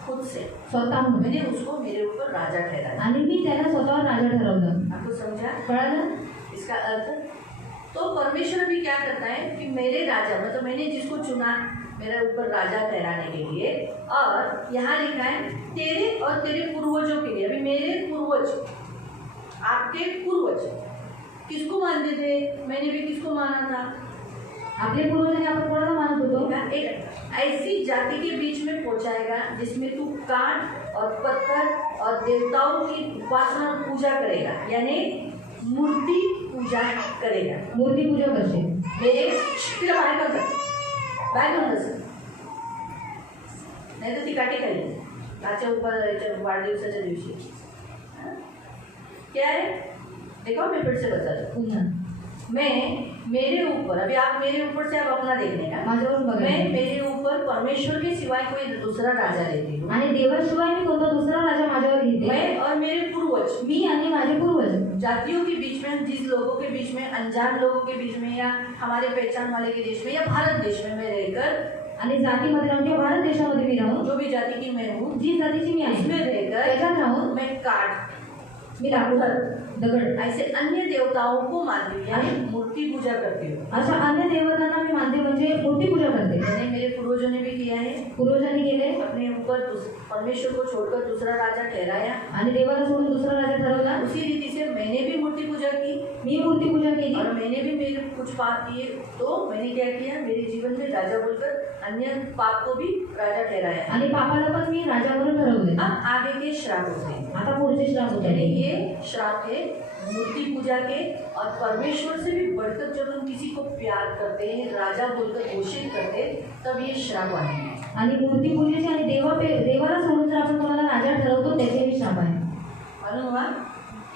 खुद से, स्वतःहून, मैंने उसको मेरे ऊपर राजा ठहराया। आणि मी त्याला स्वतःवर राजा ठरवलं. आपको समझा कळालं? इसका अर्थ? तो परमेश्वर भी क्या करता है कि मेरे राजा, मतलब मैंने जिसको चुना मेरे ऊपर राजा ठहराने के लिए, और यहाँ लिखा है तेरे और तेरे पूर्वजों के लिए। अभी मेरे पूर्वज, आपके पूर्वज किसको मानते थे? मैंने भी किसको माना था? आपले पूर्वजांनी आपण कोणाला मानत होतो? एक ऐसी जाति के बीच में पहुंचाएगा जिसमें तू काठ और पत्थर और देवताओं की उपासना और पूजा करेगा, यानी मूर्ति पूजा करेगा। मूर्ती पूजा करशील. मेरे तिला बाहेर कर, बाहेर करून असं नाही तर ती काठी खाली त्याच्या ऊपर वाढदिवसाच्या दिवशी क्या है? देखो मैं फिर से बता दूं, पुन्हा मैं मेरे ऊपर, अभी आप मेरे ऊपर से आप अपना देखने का, माझ्यावरून मैं बघायचं. मेरे ऊपर परमेश्वर के सिवाय कोई दूसरा राजा लेती हूँ। आणि देवाशिवाय मी कोणता दुसरा राजा माझ्यावर घेते. मैं और मेरे पूर्वज, मी आणि माझे पूर्वज जातियों के बीच में, जिस लोगों के बीच में, अनजान लोगों के बीच में, या हमारे पहचान वाले के देश में, या भारत देश में मैं रहकर, आणि जातीमध्ये राहून किंवा भारत देशामध्ये मी राहून, जो भी जाति की मैं हूँ, जी जातीची मी आहे इसमें रहकर त्याच्यात राहून मैं काठ, मी लाकूड, दगड, ऐसे अन्य देवताओं को मानती हूँ, यानी मूर्ति पूजा करती हूँ। अशा अन्य देवतांना मी मानते, म्हणजे मूर्ती पूजा करते. मैंने, मेरे पूर्वजों ने भी किया है, पूर्वजांनी केले अपने ऊपर परमेश्वर को छोड़कर दूसरा राजा ठहराया। आणि देवाला सोडून दुसरा राजा ठरवला. उसी रीति से मैंने भी मूर्ति पूजा की मी मूर्ती पूजा केली और मैंने भी मेरे कुछ पाप किए, तो मैंने क्या किया, मेरे जीवन में राजा बोलकर अन्य पाप को भी राजा ठहराया। आणि पापाला पण मी राजा म्हणून ठरवले. अब आगे के श्राप होते हैं, आता पुढचे श्राप यानी होते. ये श्राप है मूर्ति पूजा के, और परमेश्वर से भी बढ़कर जब हम किसी को प्यार करते हैं, राजा बोलकर घोषित करते हैं, तब ये श्राप आते हैं। आणि मूर्ती पूजेचे आणि देवाला सोडून जर आपण कोणाला राजा ठरवतो त्याचे हे श्राप आहे. मालूम हुआ?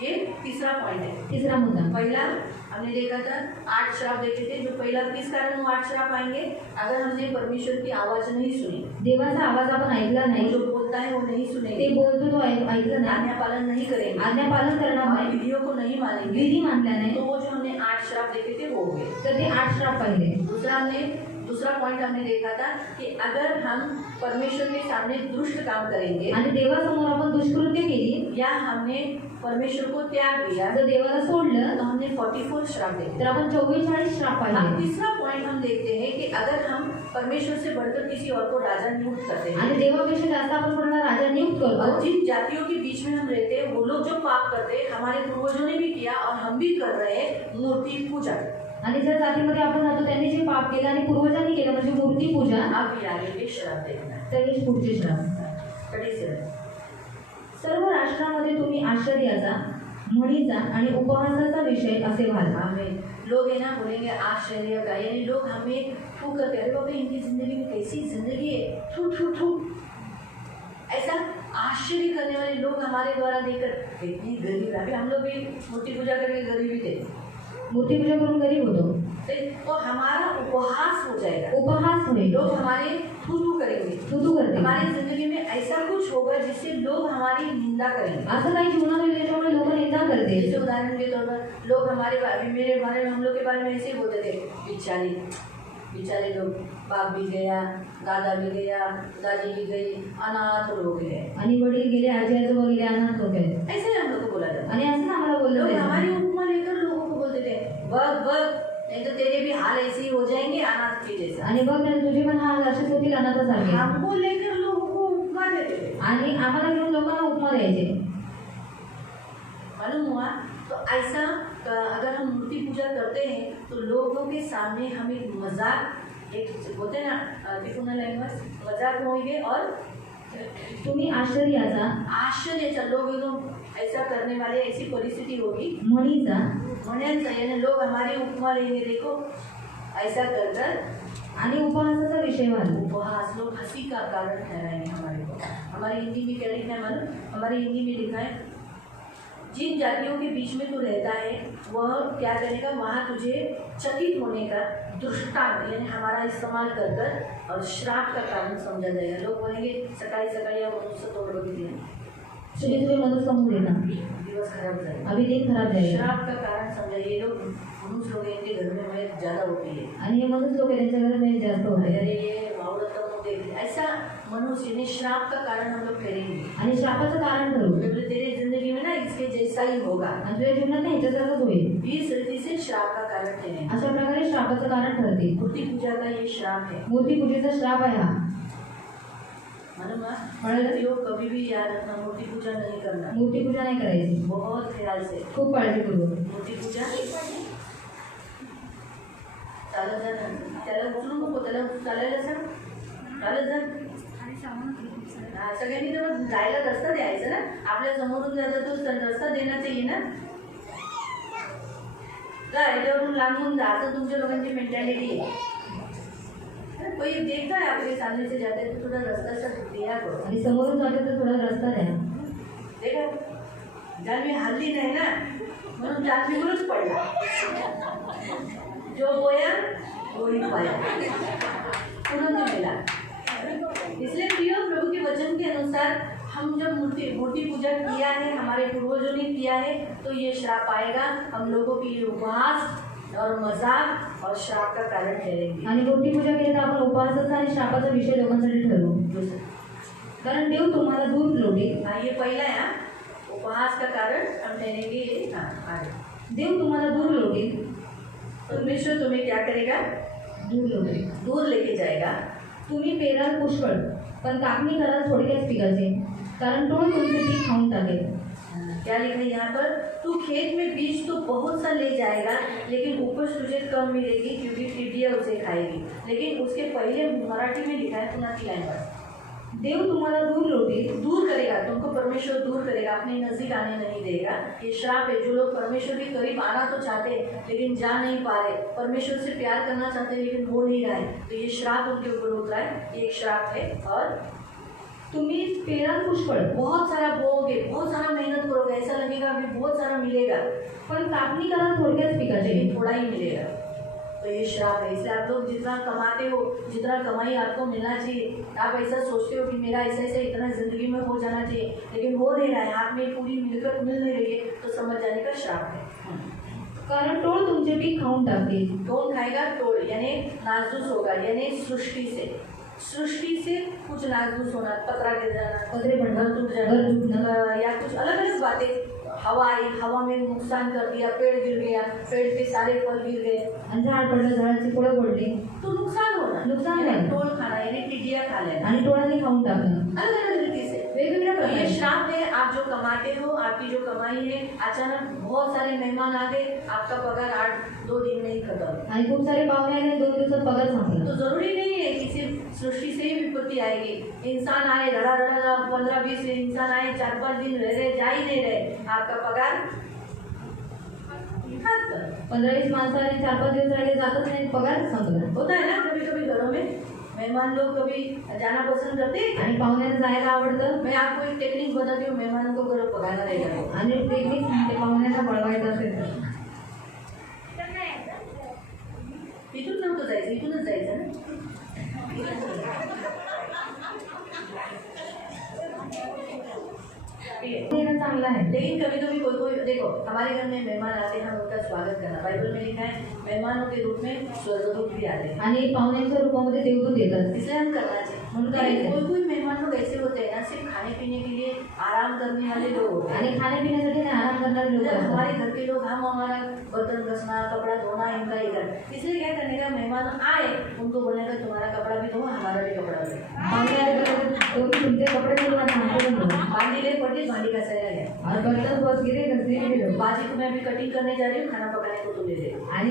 ये तीसरा पॉइंट है। तिसरा मुद्दा. पहला हमने देखा था 8 श्राप देखे थे, जो पहला किस कारण वो 8 श्राप आएंगे? अगर हमने परमेश्वर की आवाज नहीं सुनी, देवाचा आवाज आपण ऐकला वो नाही, जो बोलता है वो नहीं ते सुनेंगे, बोलतो तो ऐकलं नाही, आज्ञा पालन नहीं करेंगे, आज्ञा पालन करणार और नाही, विधियों को नहीं मानेंगे, विधी मानल्या नाही, तो वो जो हमने 8 श्राप देखे थे वो हो गए। तर ते 8 श्राप पाहिले. दूसरा पॉइंट हमने देखा था कि अगर हम परमेश्वर के सामने दुष्ट काम करेंगे, आणि देवासमोर आपण दुष्कृत्य केली, या हमने परमेश्वर को त्याग दिया, जर देवाला सोडलं तो हमने 44 श्राप देखे। तर आपण 44 श्राप अब पाहिले. तीसरा पॉइंट हम देखते हैं कि अगर हम परमेश्वर से बढ़कर किसी और को राजा नियुक्त करते हैं, आणि देवापेक्षा जास्त आपण कोणाला राजा नियुक्त और करतो, जिन जातियों के बीच में हम रहते हैं, वो लोग जो पाप करते हैं, हमारे पूर्वजों ने भी किया और हम भी कर रहे हैं, मूर्ति पूजा। आणि ज्या जातीमध्ये आपण राहतो त्यांनी जे पाप केलं आणि पूर्वजांनी केलं म्हणजे मूर्ती पूजा, अब ये आगे के श्राप देखना है। तर हे पुढचे श्राप. कड़ी से सर्व राष्ट्रामध्ये तुम्ही आश्चर्याचा, म्हणीचा आणि उपहासाचा विषय असे व्हाल. हमें लोग है ना बोलेंगे आश्चर्य का, यानी लोग हमें फू करके, अरे बाबा इनकी जिंदगी में कैसी जिंदगी है, थू थू थू, ऐसा आश्चर्य करने वाले लोग हमारे द्वारा देखकर इतनी गरीब, अभी हम लोग भी मूर्ति पूजा करके गरीबी थे, मूर्ती पूजा करून गरीब होतो, तो हमारा उपहास हो जाएगा, उपहास होईल, लोग हमारे थू करेंगे, तुतू करते. हमारी जिंदगी में ऐसा कुछ होगा जिससे लोग हमारी निंदा करेंगे। असं काही जीवनात होईल त्याच्यामुळे लोक निंदा करते. जैसे उदाहरण के तौर पर लोग हमारे मेरे बारे में, हम लोग के बारे में ऐसे ही बोलते थे, बेचारे लोग, बाप भी गया, दादा भी गया, दादी भी गई, अनाथ लोग गए, आणि वडील गेले, आजी आजोबा गेले, अनाथ होते. ऐसे हम लोग को बोला जाता। आणि असं आम्हाला बोललं लोग जायचं. हमारी उपमा लेकर लोगों को बोलते थे, बग नहीं तो तेरे भी हाल ऐसे ही हो जाएंगे अनाथ के जैसा। आणि बघ ना तुझे पण हाल असेच होतील अनाथासारखे. हमको लेकर लोगों को उपमा देते थे, आणि आम्हाला घेऊन लोकांना उपमा द्यायचे. मालूम हुआ? तो ऐसा अगर हम मूर्ति पूजा करते हैं तो लोगों के सामने हम एक मजाक एक बोलते ना तिपुना लँग्वेज मजाक होंगे और तुम्ही आश्चर्याचा लोग एकदम ऐसा करने वाले ऐसी परिस्थिति होगी म्हणीचा म्हणण्याचा यानी लोग हमारी उपमा लेंगे देखो ऐसा कर कर आणि उपहासाचा विषय व्हाल उपहास लोग हंसी का कारण ठहराएंगे हमारे को। हमारी हिंदी में क्या लिखा है मालूम? हमारी हिंदी में लिखा है जिन जातियों के बीच में तू रहता है वह क्या करेगा, वहाँ तुझे चकित होने का दृष्टांत यानी हमारा इस्तेमाल कर कर और श्राप का कारण समझा जाएगा। लोग बोलेंगे सकाळी सकाळी या मनुष्य तोड़ बघितली सुबह सुबह मनुष्य समोर येणार दिवस खराब जाएगा, अभी दिन खराब जाएगा श्राप का कारण समझा। ये लोग मनुष्य लोग इनके घर में मौत ज़्यादा होती है, आणि हे मनुष्य लोक त्यांच्या घरामध्ये जास्त होते अरे ये मावळत होते ऐसा मनुष्य ने श्राप का कारण हम लोग ठहरेंगे। आणि श्रापाचं कारण ठरू बोले तेरे जिंदगी में ना इसके जैसा ही होगा, आणि तुझ्या जीवनात नाही ह्याच्यासारखंच होईल इस रीति से श्राप का कारण ठहरेंगे। अशा प्रकारे श्रापाचं कारण ठरते मूर्ति पूजा का ये श्राप है। मूर्ती पूजेचा श्राप आहे हा मालूम है? मालूम। योग कभी भी याद रखना, मूर्ति पूजा नहीं करना, मूर्ती पूजा नाही करायची बहुत ख्याल से। खूप काळजीपूर्वक मूर्ति पूजा चालत जा ना, त्याला उचलू नको, त्याला चालायला सांग, चालत जा। हा, सगळ्यांनी तर जायला रस्ता द्यायचा ना, आपल्या समोरून जाता तो रस्ता देना चाहिए ना। जा याच्यावरून लांबून जा, असं तुमच्या लोकांची मेंटॅलिटी आहे। कोई देखता है आपके सामने से जाते हैं तो थोड़ा रास्ता सा दिया करो। आणि समोरून जाते तर थोडा रस्ता द्या देखा जानवी हल्ली नाही ना म्हणून जानवीवरच पडला, जो बोया वही पाया, तुरंत मिला। इसलिए प्रियो प्रभु के वचन के अनुसार हम जब मूर्ति पूजा किया है, हमारे पूर्वजों ने किया है, तो ये श्राप आएगा। हम लोगों की उपहास और मजाक और श्राप का कारण ठहरेंगे। आणि मूर्ती पूजा केली तर आपण उपवासाचा आणि श्रापाचा विषय लोकांसाठी ठरवू कारण देव तुम्हाला दूर लोटेल हाँ, ये पहला है हाँ, उपहास का कारण हम ठहरेंगे। हाँ आगे देव तुम्हाला दूर लोटेल परमेश्वर तुम्हें क्या करेगा, दूर लोटेल दूर लेके जाएगा। तुम्ही पेराल पुष्कळ पण कापणी कराल थोडक्याच पिकाचे कारण टोळ तुमचे पीक खाऊन टाकेल क्या लिखा है यहाँ पर, तू खेत में बीज तो बहुत सा ले जाएगा लेकिन उपज तुझे कम मिलेगी क्योंकि टिड्डियाँ उसे खाएगी। लेकिन उसके पहले मराठी में लिखा है, पुन्हा की लाइन पर, देव तुम्हाला दूर लोटेल दूर करेगा, तुमको परमेश्वर दूर करेगा, अपने नजदीक आने नहीं देगा। ये श्राप है। जो लोग परमेश्वर के करीब आना तो चाहते हैं लेकिन जा नहीं पा रहे, परमेश्वर से प्यार करना चाहते हैं लेकिन हो नहीं रहा है, तो ये श्राप उनके ऊपर होता है। ये एक श्राप है। और तुम्ही पेराल पुष्कळ बहुत सारा बोओगे, बहुत सारा मेहनत करोगे, ऐसा लगेगा अभी बहुत सारा मिलेगा पण कापणी कराल थोडक्याच पिकाचे लेकिन थोड़ा ही मिलेगा, तो ये श्राप है। इसलिए आप लोग जितना कमाते हो, जितना कमाई आपको मिलना चाहिए, आप ऐसा सोचते हो कि मेरा ऐसा ऐसा इतना ज़िंदगी में हो जाना चाहिए लेकिन हो नहीं रहा है, हाथ में पूरी मिलकर मिल नहीं रही है, तो समझ जाने का श्राप है। कारण टोळ तुमचे पीक खाऊन टाकतील कौन खाएगा? तोड़ यानी नासधूस होगा, यानी सृष्टि से कुछ नासधूस होना, पतरा गिर जाना, पदरे पडणार घर टूट घर तुटणं जाना, या कुछ अलग अलग बातें। हवा आई, हवा में नुकसान कर दिया, पेड़ गिर गया, पेड़ पे सारे फल गिर गए, आणि झाड पडलं झाडाची फळं पडली तो नुकसान होना, नुकसान यानी होना। टोल खाना यानी टिड्डियाँ खा लेना, आणि टोळाने खाऊन टाकणं अलग अलग रीति से। वेगवेगळ्या तो ये प्रकारे श्राप है। आप जो कमाते हो, आपकी जो कमाई है, अचानक बहुत सारे मेहमान आ गए, आपका पगार 8-2 दिन में ही खत्म। आणि खूप सारे पाहुणे आले 2 दिवसात पगार संपला तो जरूरी नहीं है कि सिर्फ सृष्टि से ही विपत्ति आएगी। इंसान आए धड़ा 15-20 इंसान आए, 4-5 दिन रह रहे, जा ही नहीं रहे, आपका पगार खत्म। 15-20 माणसं आले 4-5 दिवस राहिले जातच नाही पगार संपला होता है ना कभी कभी घरों में मेहमान लोग कभी जाना पसंद करते हैं। आणि पाहुण्यांना जायला आवडतं मैं आपको एक टेक्निक बताती हूँ, मेहमानों को घरों पकाना रहेगा। आणि टेक्निक ते पाहुण्यांना पळवायचं असेल तर इथून नव्हतं जायचं, इथूनच जायचं ना। ठीक है। येणं चांगलं आहे लेकिन कभी कभी कोई देखो, हमारे घर में मेहमान आते हैं, हम उनका स्वागत करना, बाइबल में लिखा है मेहमानों के रूप में स्वर्गदूत भी आते हैं, आणि पाहुण्यांच्या रूपामध्ये देवदूत येतात इसलिए हम करना चाहिए। म्हणून करायचं कोई कोई मेहमान लोग ऐसे होते हैं ना, सिर्फ खाने पीने के लिए आराम करने वाले लोग होते हैं। आणि खाण्यापिण्यासाठी नाही आराम करणारे लोक जब असतात हमारे घर के लोग, हम हमारा बर्तन घसना, कपड़ा धोना, इनका इधर, इसलिए क्या करने का, मेहमान आए उनको बोलने का तुम्हारा कपड़ा भी धो, हमारा भी कपड़ा धो। पाहुणे आले तर तुम्ही तुमचे कपडे धुवून आमचे पण धुवा. भांडी ले पडली, भांडी घासायला घ्या। आणि बर्तन बहुत गिरे घसरे गिरे. बाजी को मैं अभी कटिंग करने जा रही हूँ, खाना पकाने को तो ले दे. आणि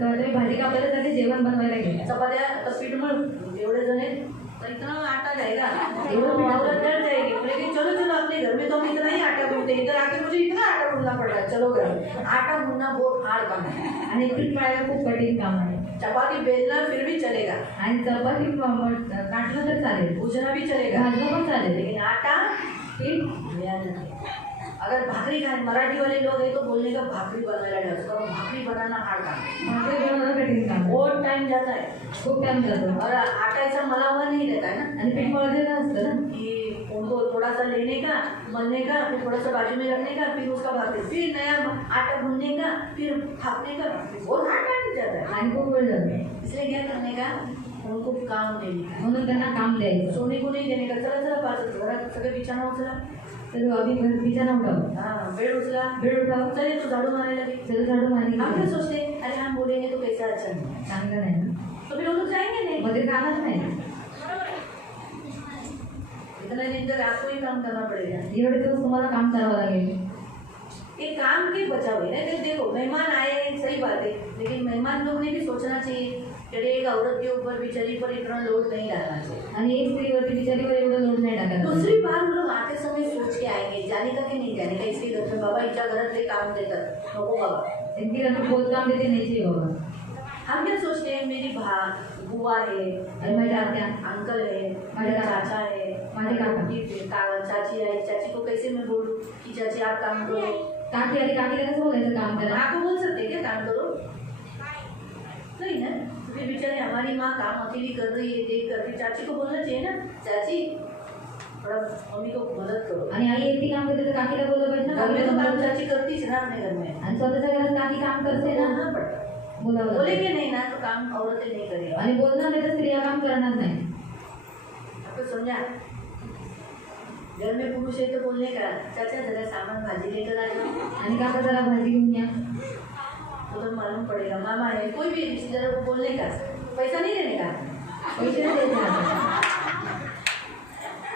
तुम्ही भाजी कापायला जाते, जेवण बनवायला गेले. चपात्या तर पीठ मग एवढे जण आहेत तर इतना आटा जाएगा, एवढं पिठावर डर जाएगी. लेकिन चलो चलो अपने घर में तो हम इतना ही आटा गूंथते, इधर आके मुझे इतना आटा गूंथना पड़ रहा है. चलो घर आटा गूंथना बहुत हार्ड काम है. आणि पीठ मळायला खूप कठीण काम आहे. चपाती बेलना फिर भी चलेगा, आणि चपाती काटलं तर चालेल, भुजना भी चलेगा, भाजलं पण चालेल. लेकिन आटा पीठ नया नहीं. अगर भाकरी खाए, मराठी वाले लोग हैं तो बोलने का भाकरी बनाना है, उसका भाकरी बनाना हार्ड काम है, भाकरी बनवणं कठीण काम आहे. बहुत टाइम जाता है. खूप टाइम जातो. और आटा ऐसा मला हुआ नहीं रहता है ना आणि पीठ मळलेलं असतं ना, कि उनको थोड़ा सा लेने का, मलने का, फिर थोड़ा सा बाजू में रखने का, फिर उसका भाकरी, फिर नया आटा भूनने का, फिर थापने का, बहुत हार्ड टाइम जाता है. आणि खूप वेळ जातो. इसलिए क्या करने का, उनको काम देने का, म्हणून त्यांना काम द्यायचं. सोने को नहीं देने का. चला चला पाच घरात सगळे बिछाना उचला, तर आम्ही घर बिछाना उठावं, हाँ बेड उचला, बेड उठावं, चलिए तो झाड़ू मारने लगे. सगळं झाडू मारली. हम क्या सोचते हैं, अरे हम बोलेंगे तो कैसा अच्छा नहीं है, चांगलं नाही ना, तो फिर वो लोग जाएंगे नहीं. मध्ये कामच नाही. इतना दिन तक आपको ही काम करना पड़ेगा. एवढे दिवस तुम्हाला काम करावं लागेल. ये काम के बचाव है ना. देखो मेहमान आए, सही बात है, लेकिन मेहमान लोग ने भी सोचना चाहिए कि एक औरत के ऊपर बिचारी पर इतना लोड नहीं डालना चाहिए. आणि एक स्त्रीवरती बिचारीवर एवढं लोड नाही टाकायला. दूसरी बार वो लोग आते समय सोच के आएंगे, जाने का कि नहीं जाने का. इसके घर में बाबा हिच्या घरातले काम देतात, नको बाबा. इतकी रकम बहुत काम देते नाही बाबा. हम क्या सोचते हैं, मेरी बुआ है, आणि माझ्या आत्या, अंकल है, माझे चाचा है, माझे काका, चाची है. चाची को कैसे मैं बोलूँ कि चाची आप काम करो. काकी आली, काकीला कसं बोलायचं काम करा. आपको बोल सकते हैं क्या काम करो, नहीं ना. फिर बेचारे हमारी माँ काम अकेली कर रही है, देख करके चाची को बोलना चाहिए ना, चाची थोड़ा मम्मी को मदद करो. आणि आई एकटी काम करते तर काकीला बोललं पाहिजे ना. घर में तो काम चाची करती है ना अपने घर में, आणि स्वतःच्या घरात काकी काम करते ना, बोलना पड़ता. बोलावं लागतं. बोलेंगे नहीं ना तो काम औरतें नहीं करेंगी. आणि बोलणार नाही तर स्त्रिया काम करणार नाही. आपको समझा. घर में पुरुष है तो बोलने का, चाचा जरा सामान भाजी लेकर आ जाओ, आणि काका जरा भाजी घेऊन या. तो मालूम पड़ेगा. मामा है, कोई भी रिश्तेदार को बोलने का, पैसा नहीं देने का, पैसे नाही द्यायचे आपल्याला.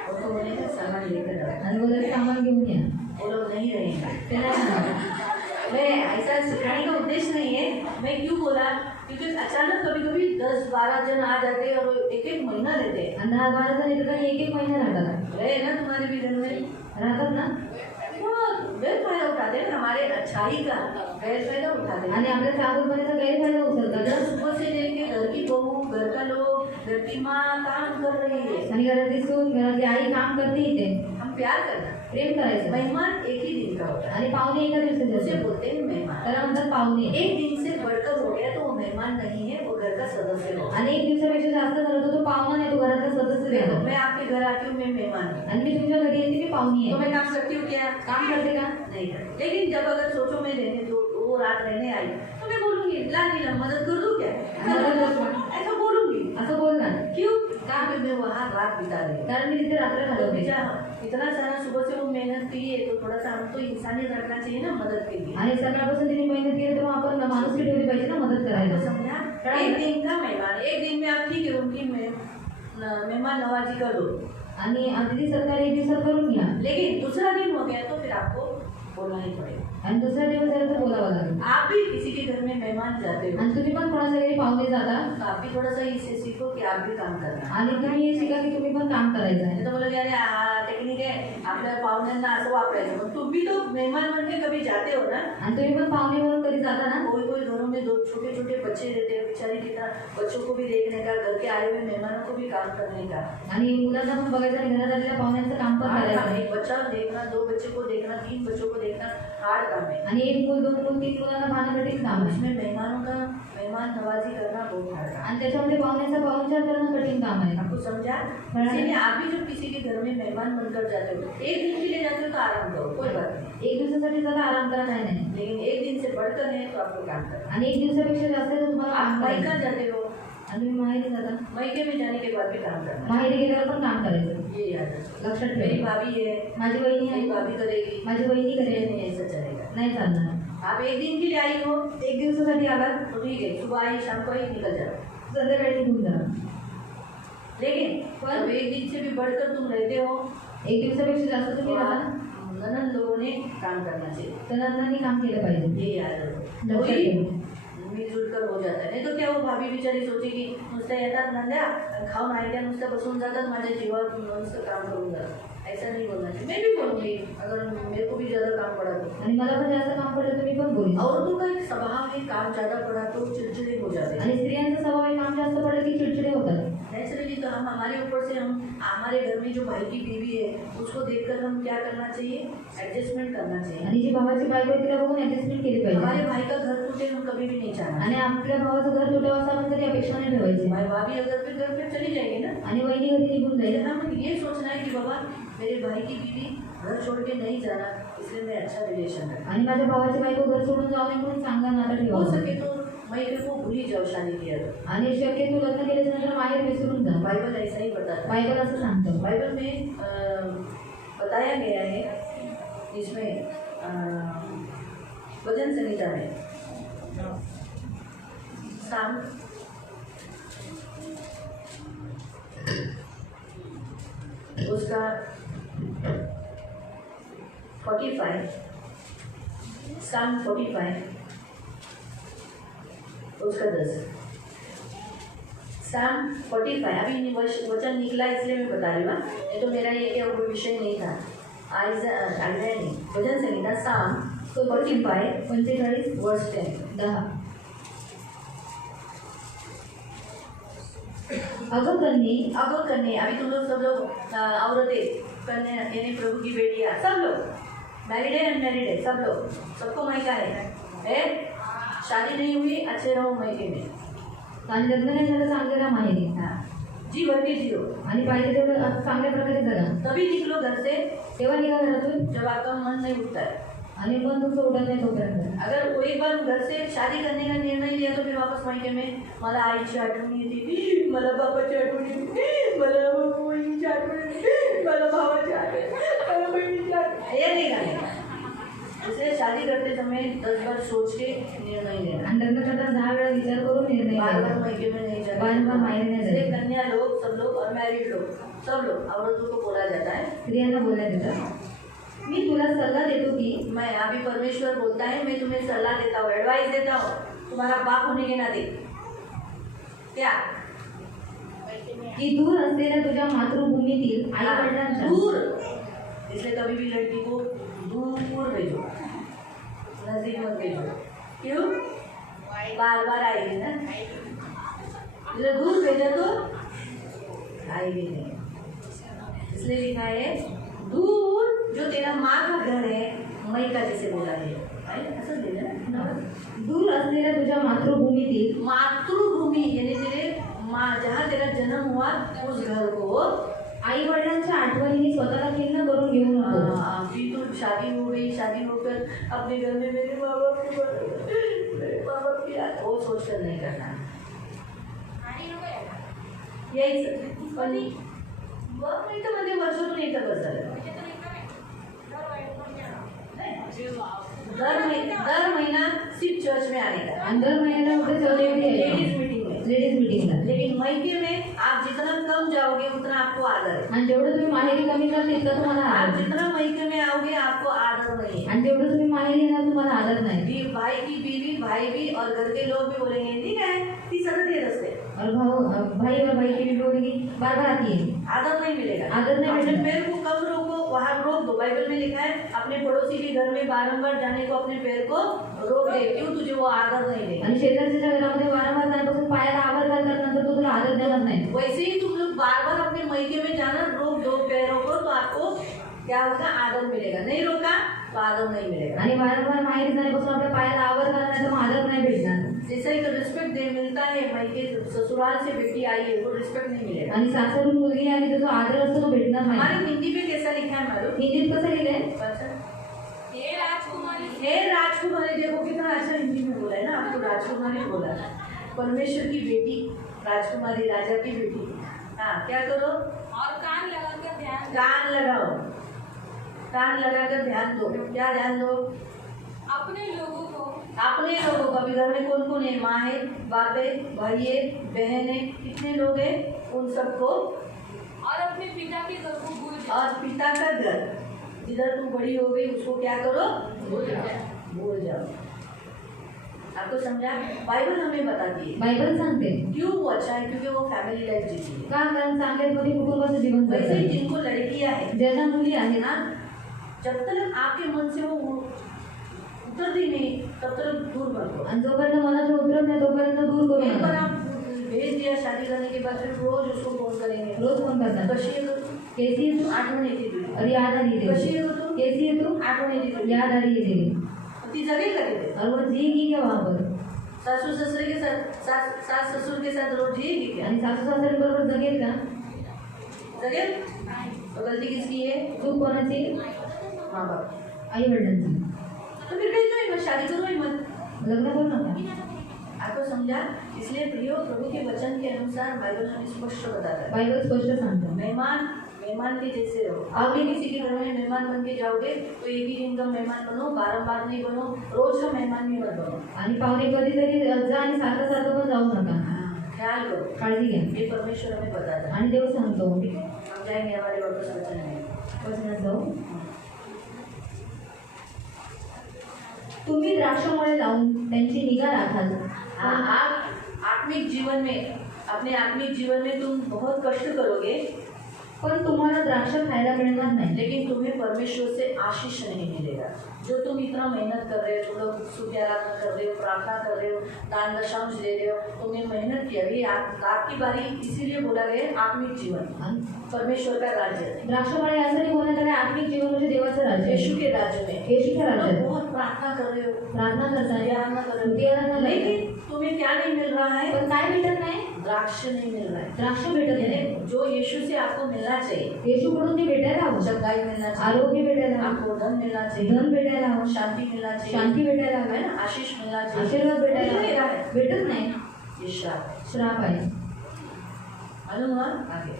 और तो बोलने का सामान लेकर आओ. आणि बोलायचं सामान घेऊन या. वो लोग नहीं रहेंगे. ते नाही म्हणणार. मैं ऐसा सिखाने का उद्देश्य नहीं है. मैं क्यों बोला, क्योंकि अचानक कभी कभी 10-12 जन आ जाते हैं और एक एक महीना रहते हैं. आणि 10-12 जण इथं काही एक महिना राहतात. रहे ना तुम्हारे भी घर में, राहतात ना. गैरफायदा उठाते हैं, हमारे अच्छाई का गैरफायदा उठाते हैं. आणि आपल्या चातुर्पणीचा गैरफायदा उचलतात. अगर सुबह से लेके घर की बहू, घर का लोग, घर की माँ काम कर रही है, आणि घरातली सून, घरातली आई काम करते इथे. हम प्यार करना. प्रेम करायचं. मेहमान एक ही दिन का होता है, आणि पाहुणे एका दिवसाचे उसे असतात. बोलते हैं मेहमान. त्याला म्हणतात पाहुणे. एक दिन से बढ़कर हो गया तो वो मेहमान नहीं है, वो घर का सदस्य हो. आणि एक दिवसापेक्षा जास्त झालं तर तो पाहुणा नाही, तो घरातला सदस्य देखो, झाला. मैं आपके घर आती हूँ, मैं मेहमान हूँ, आणि मी तुमच्या घरी येते, मी पाहुणी तो आहे. मैं काम करती हूँ क्या, काम करते का. नहीं करती. लेकिन जब अगर सोचो मैं रहने दो, वो रात रहने आई, तो मैं बोलूँगी लाडीला मदद कर दूँ क्या, ऐसा बोलूँगी. असं बोलणार. क्यों, काम में मैं वहाँ रात बिता रही हूँ. कारण मी तिथे रात्र तो घालवते. बेचारा इतना सारा सुबह से वो मेहनत की है, तो थोड़ा सा हमको इंसानियत रखना चाहिए ना मदद के लिए. आणि सकाळपासून तिने मेहनत केली तर मग आपण माणुसकी ठेवली पाहिजे ना मदत तो करायला. समझा. एक दिन का मेहमान, एक दिन में आप ठीक है उनकी मेहमान नवाजी कर दो, आणि अतिथी सत्कार एक दिवसात करून घ्या. लेकिन दूसरा दिन हो गया तो फिर आपको बोलना ही पड़ेगा. आणि दुसरा दिवस झाला तर बोलावं लागेल. आप भी किसी के घर में मेहमान जाते हो, आणि तुम्ही पण कोणाच्या घरी पाहुणे जाता तो आप भी थोड़ा सा इससे सीखो कि आप भी काम करना. आणि तुम्ही हे शिका की तुम्ही पण काम करायचं आहे. नाही तर बोला अरे हा टेक्निक आहे, आपल्या पाहुण्यांना असं वापरायचं. पण तुम्ही तो मेहमान बन के कभी जाते हो ना, आणि तुम्ही पण पाहुणे म्हणून कधी जाता ना. कोई कोई घरों में दो छोटे छोटे बच्चे रहते हैं, बेचारे कितना बच्चों को भी देखने का, घर के आए हुए मेहमानों को भी काम करने का. आणि मुलांना पण बघायचं आणि घरात आलेल्या पाहुण्यांचं काम पण करायचं. एक बच्चा देखना, 2 बच्चे को देखना, 3 बच्चों को देखना हार्ड काम है. आणि एक मूल, 2 मूल, 3 मुलांना पाहणं कठीण काम आहे. उसमें मेहमानों का मेहमान नवाजी करना बहुत हार्ड काम है. आणि त्याच्यामध्ये पाहुण्याचा पाहुणचार करणं कठीण काम आहे. आपको समझा. इसीलिए आप भी जब किसी के घर में मेहमान बनकर जाते हो, एक दिन के लिए जाते हो तो आराम करो, कोई बात नहीं. एक दिवसासाठी जाता आराम करा, काय नाही. लेकिन एक दिन से बढ़कर है तो आपको काम करना. आणि एक दिवसापेक्षा जास्त तर तुम्हाला आप काम मायका करायचं. जाते हो, आणि तुम्ही माहेरी जाता, मायके में जाने के बाद भी काम करना. माहेरी गेल्यावर पण काम करायचं. ये याद रखो. लक्षात मेरी ठेवा. भाभी है, माझी वहिनी मेरी आहे, भाभी करेगी, माझी वहिनी ये करेल. नहीं ऐसा चलेगा. नाही चालणार. आप एक दिन के लिए आई हो, एक दिवसासाठी आलात, तो ठीक है, सुबह आई शाम को आई निकल जाओ. संध्याकाळी निघून जा. लेकिन जब एक दिन से भी बढ़कर तुम रहते हो, एक दिवसापेक्षा जास्त तुम्ही राहा, ननद लोगों ने काम करना चाहिए, तर नंदांनी काम केलं पाहिजे. ये याद रखो. लक्षात ठेव. मिळजुल कर हो जातं. नाही तर क्या वो भाभी बिचारी सोचे की नुसतं येतात नंद्या खाऊन आयत्या नुसतं बसून जातात, माझ्या जीवावर नुसतं काम करून जातात. ऐसा नहीं बोलना चाहिए. मैं भी बोलूँगी अगर मेरे को भी ज़्यादा काम पड़ा तो. आणि मला पण जास्त काम पडलं तर मी पण बोलेन. औरतों का एक स्वभाव है, काम ज़्यादा पड़ा तो चिड़चिड़े हो जाते हैं. आणि स्त्रियांचा स्वभाव आहे, काम जास्त पडलं की चिडचिडे होतात. नेचुरली तो हम हमारे ऊपर से हम हमारे घर में जो भाई की बीवी है उसको देखकर हम क्या करना चाहिए, एडजस्टमेंट करना चाहिए. आणि जी भावाची बायको आहे तिला बघून ऍडजस्टमेंट केली पाहिजे. हमारे भाई का घर टूटे हम कभी भी नहीं चाहना. आणि आपल्या भावाचं घर तुटावं असं आपण कधी अपेक्षा नाही ठेवायची. हमारी भाभी अगर फिर घर पे चली जाएगी ना, आणि वहिनी घरी निघून जाईल. हम ये सोचना है कि बाबा मेरे भाई की बीवी घर छोड़ के नहीं जाना, इसलिए मैं अच्छा रिलेशन रखा. आणि माझ्या भावाची बायको घर सोडून जाऊ नये म्हणून चांगला नाता हो ठेवा. सके तो मैं तेरे को भूल ही जाओ शादी किया तो. आणि शक्य तू लग्न केल्याच्या नंतर माहेर विसरून जा. बाइबल ऐसा ही बताता है. बायबल असं सांगतं. बाइबल में बताया गया है, इसमें भजन संहिता में साम उसका 45 साम 45 उसका 10 साम 45 अभी वचन निकला इसलिए मैं बता रही हूँ. ये तो मेरा ये वो विषय नहीं था. आइज़ा नहीं, भजन संहिता साम 45 45 वर्स 10. 10. अगं कन्ये, अब कन्या, अभी तुम लोग सब लोग औरतें कन्या यानी प्रभु की बेटियाँ सब लोग मैरिड है अनमैरिड है, सब लोग, सबको मायका है. शादी नहीं हुई अच्छे रहो मायके में. आणि लग्न नाही झालं चांगलं राहा माहेरी. हाँ, जी भर के जियो. आणि पाहिजे तेवढं चांगल्या प्रकारे जगा. तभी निकलो घर से तेव्हा निघा घरातून. जब आपका मन नहीं उठता है. आणि मन तुमचं उडत नाही तोपर्यंत. अगर वो एक बार घर से शादी करने का निर्णय लिया तो फिर वापस मायके में मला आईची आठवण येते, मला बाबाची आठवण येते, मला बहिणीची आठवण येते, मला भावाची आठवण, मला बहिणीची आठवण. ये नहीं करने. इसलिए शादी करते समय 10 बार सोच के निर्णय लेना. आणि लग्न करताना 10 वेळा विचार करून निर्णय बार घ्यावा. बार मायके में नहीं जाना. बार बार मायके नहीं जाना. इसलिए कन्या लोग सब लोग और मैरिड लोग सब लोग औरतों को बोला जाता है. स्त्रियांना बोलण्यात येतं. मी तुला सल्ला देतो की मैं अभी परमेश्वर बोलता है, मैं तुम्हें सलाह देता हूँ, एडवाइस देता हूँ तुम्हारा बाप होने के नाते. क्या की दूर असलेल्या तुझ्या मातृभूमीतील आई वडिलांच्या दूर. इसलिए कभी भी लड़की को दूर भेजो, नजदीक मत भेजो. क्यों? बार बार आएगी ना. इसलिए दूर भेजा तो आएगी नहीं. इसलिए लिखा है दूर जो तेरा माँ का घर है, मैका जिसे बोला है असं दिलं ना. दूर असलेल्या तुझ्या मातृभूमीतील मातृभूमि यानी तेरे माँ जहाँ तेरा जन्म हुआ उस घर को आई वडिलांच्या आठवणीने स्वतःला खिन्न करून घेऊ नको. अभी तो शादी हो गई, शादी होकर अपने घर में मेरे माँ बाप की याद वो सोच कर नहीं करना. यहीच पण मध्ये वर्षातून एकदा बस झालं. दर महीना सिर्फ चर्च में आने का. आणि दर महिन्याला कुठे लेडीज मीटिंग में. लेडीज मीटिंगला. लेकिन मैके में आप जितना कम जाओगे उतना आपको आदर है. आणि जेवढं तुम्ही माहेरी कमी जाल तितका तुम्हाला आप आदर. जितना मैके में आओगे आपको आदर नहीं है. आणि जेवढं तुम्ही माहेरी येणार तुम्हाला आदर नाही. भाई की बीवी, भाई भी और घर के लोग भी बोलेंगे ठीक है ती सतत येत असते. और भाई और भाई की भी बोलेगी बार बार आती है. आदर नहीं मिलेगा. आदर नहीं अपने मिलेगा. पैर को कम रोको, वहाँ रोक दो. बाइबल में लिखा है अपने पड़ोसी के घर में बारंबार जाने को अपने पैर को रोक दे. क्यों? तुझे वो आदर नहीं देगा. आणि शेजारच्या घरामध्ये वारंवार जाण्यापासून पायाला आवर घालतात नंतर तो तुला आदर देणार नाही. वैसे ही तुम लोग बार बार अपने मैके में जाना रोक दो पैरों को, तो आपको क्या होगा? आदर मिलेगा. नहीं रोका तो आदर नहीं मिलेगा. आणि वारंवार माहेरी जाण्यापासून आपल्या पायाला आवर घालणार तर मग आदर नाही भेटणार. जैसे ही तो रिस्पेक्ट दे मिलता है, मैके ससुराल से बेटी आई है तो रिस्पेक्ट नहीं मिलेगा. आणि सासरून मुलगी आली तर जो आदर असतो तो भेटणार नाही. हमारी हिंदी में कैसा लिखा है मालूम? हिंदीत कसं लिहिलंय? हे राजकुमारी. देखो कितना अच्छा हिंदी में बोला है ना. आपको राजकुमारी बोला. परमेश्वर की बेटी राजकुमारी, राजा की बेटी. हाँ, क्या करो? और कान लगाकर ध्यान कान लगाओ. कान लगाकर ध्यान दो. क्या ध्यान दो? अपने लोगों को अपने लोगों का भी. घर में कौन कौन है? माँ है, बाप है, भाई है, बहन है. कितने लोग हैं? उन सबको. और अपने पिता के घर को भूल जाओ. और पिता का घर जिधर तुम बड़ी हो गई उसको क्या करो, भूल जाओ। आपको समझा? बाइबल हमें बताती है बायबल सांगते क्यों वो अच्छा है, क्योंकि वो फॅमिली लाईफ जीती है। का कारण चांगल्यामध्ये कुटुंबाचं जीवन वैसे ही जगतात. जिनको लड़कियां है ज्यांना मुली आहेत ना, जब तक आपके मन से वो उतरती नहीं तब तक दूर मत करो। आणि जोपर्यंत मनात उतरत नाही तोपर्यंत दूर करू एक बार नका. आप भेज दिया शादी करने के बाद फिर रोज उसको फोन करेंगे, रोज फोन करतात. कशी आहे गं तू? कैसी है तू? आठवण येते तुझी. और याद आ रही कशी है. आहे गं तू? कैसी है तू? आठवण येते तुझी. याद आ रही है. ती जगेल का तिथे? और वो जिएगी क्या वहाँ पर? सासू ससुर के साथ सास ससुर के साथ रोज जिएगी क्या? आणि सासू सासऱ्यांबरोबर जगेल का? जगेल? तो गलती किसकी है? चूक कोणाची? माँ बाप. आई वडिलांची. तो फिर कहीं तो मत शादी करो ही मत. लग्न करू नका. आपको समझा? इसलिए प्रियो प्रभु के वचन के अनुसार बाइबल हमें स्पष्ट बताता है, बायबल स्पष्ट सांगतं. मेहमान के जैसे रहो। आप भी किसी के घर में मेहमान बन के जाओगे तो एक ही दिन का मेहमान बनो, बारंबार नहीं बनो, रोज का मेहमान भी मत बनो। आणि पाहुणे कधीतरी जा आणि सारखं सारखं पण जाऊ नका. ख्याल करो, काळजी घ्या. ये परमेश्वर हमें बताता है। आणि देव सांगतो हम जाएंगे हमारे वापस वचन में। वचनात जाऊ. तुम्ही द्राक्षमळे लावून त्यांची निगा राखाल. हाँ, आप आत्मिक जीवन में, अपने आत्मिक जीवन में तुम बहुत कष्ट करोगे, पण तुम्हाला द्राक्ष खायला मिळणार नाही. लेकिन तुम्हें परमेश्वर से आशीष नहीं मिलेगा। जो तुम इतना मेहनत कर रहे हो, तुम लोग स्तुति आराधना कर रहे हो, प्रार्थना कर रहे हो, दान दशांश दे रहे हो, तुमने मेहनत किया, ये आपकी बारी, इसीलिए बोला गया है आत्मिक जीवन आणि परमेश्वर का राज्य, द्राक्षमळे यासाठी बोलण्यात आले आत्मिक जीवन म्हणजे देवाचं राज्य आहे. यीशु के राज्य में। येशूच्या तुम राज्यात बहुत प्रार्थना कर रहे हो, प्रार्थना करताय, आराधना कर स्तुती रहे आराधना हो, करताय. लेकिन तुम्हें क्या नहीं मिल रहा है? पण काय भेटत नाही? द्राक्ष नहीं मिल रहा है। द्राक्ष भेटत नाही. यानी जो यीशु से आपको मिलना चाहिए, येशूकडून ते भेटायला हवं. सच्चाई मिलना चाहिए, आरोग्य भेटायला हवं. आपको धन मिलना चाहिए, धन भेटायला हवं. शांति मिलना चाहिए, शांती भेटायला है हवं. ना, आशीष मिलना चाहिए, आशीर्वाद भेटायला मिल नहीं रहा हवं. है। भेटत नाही. ये श्राप है। श्राप आहे. मालूम हुआ? आगे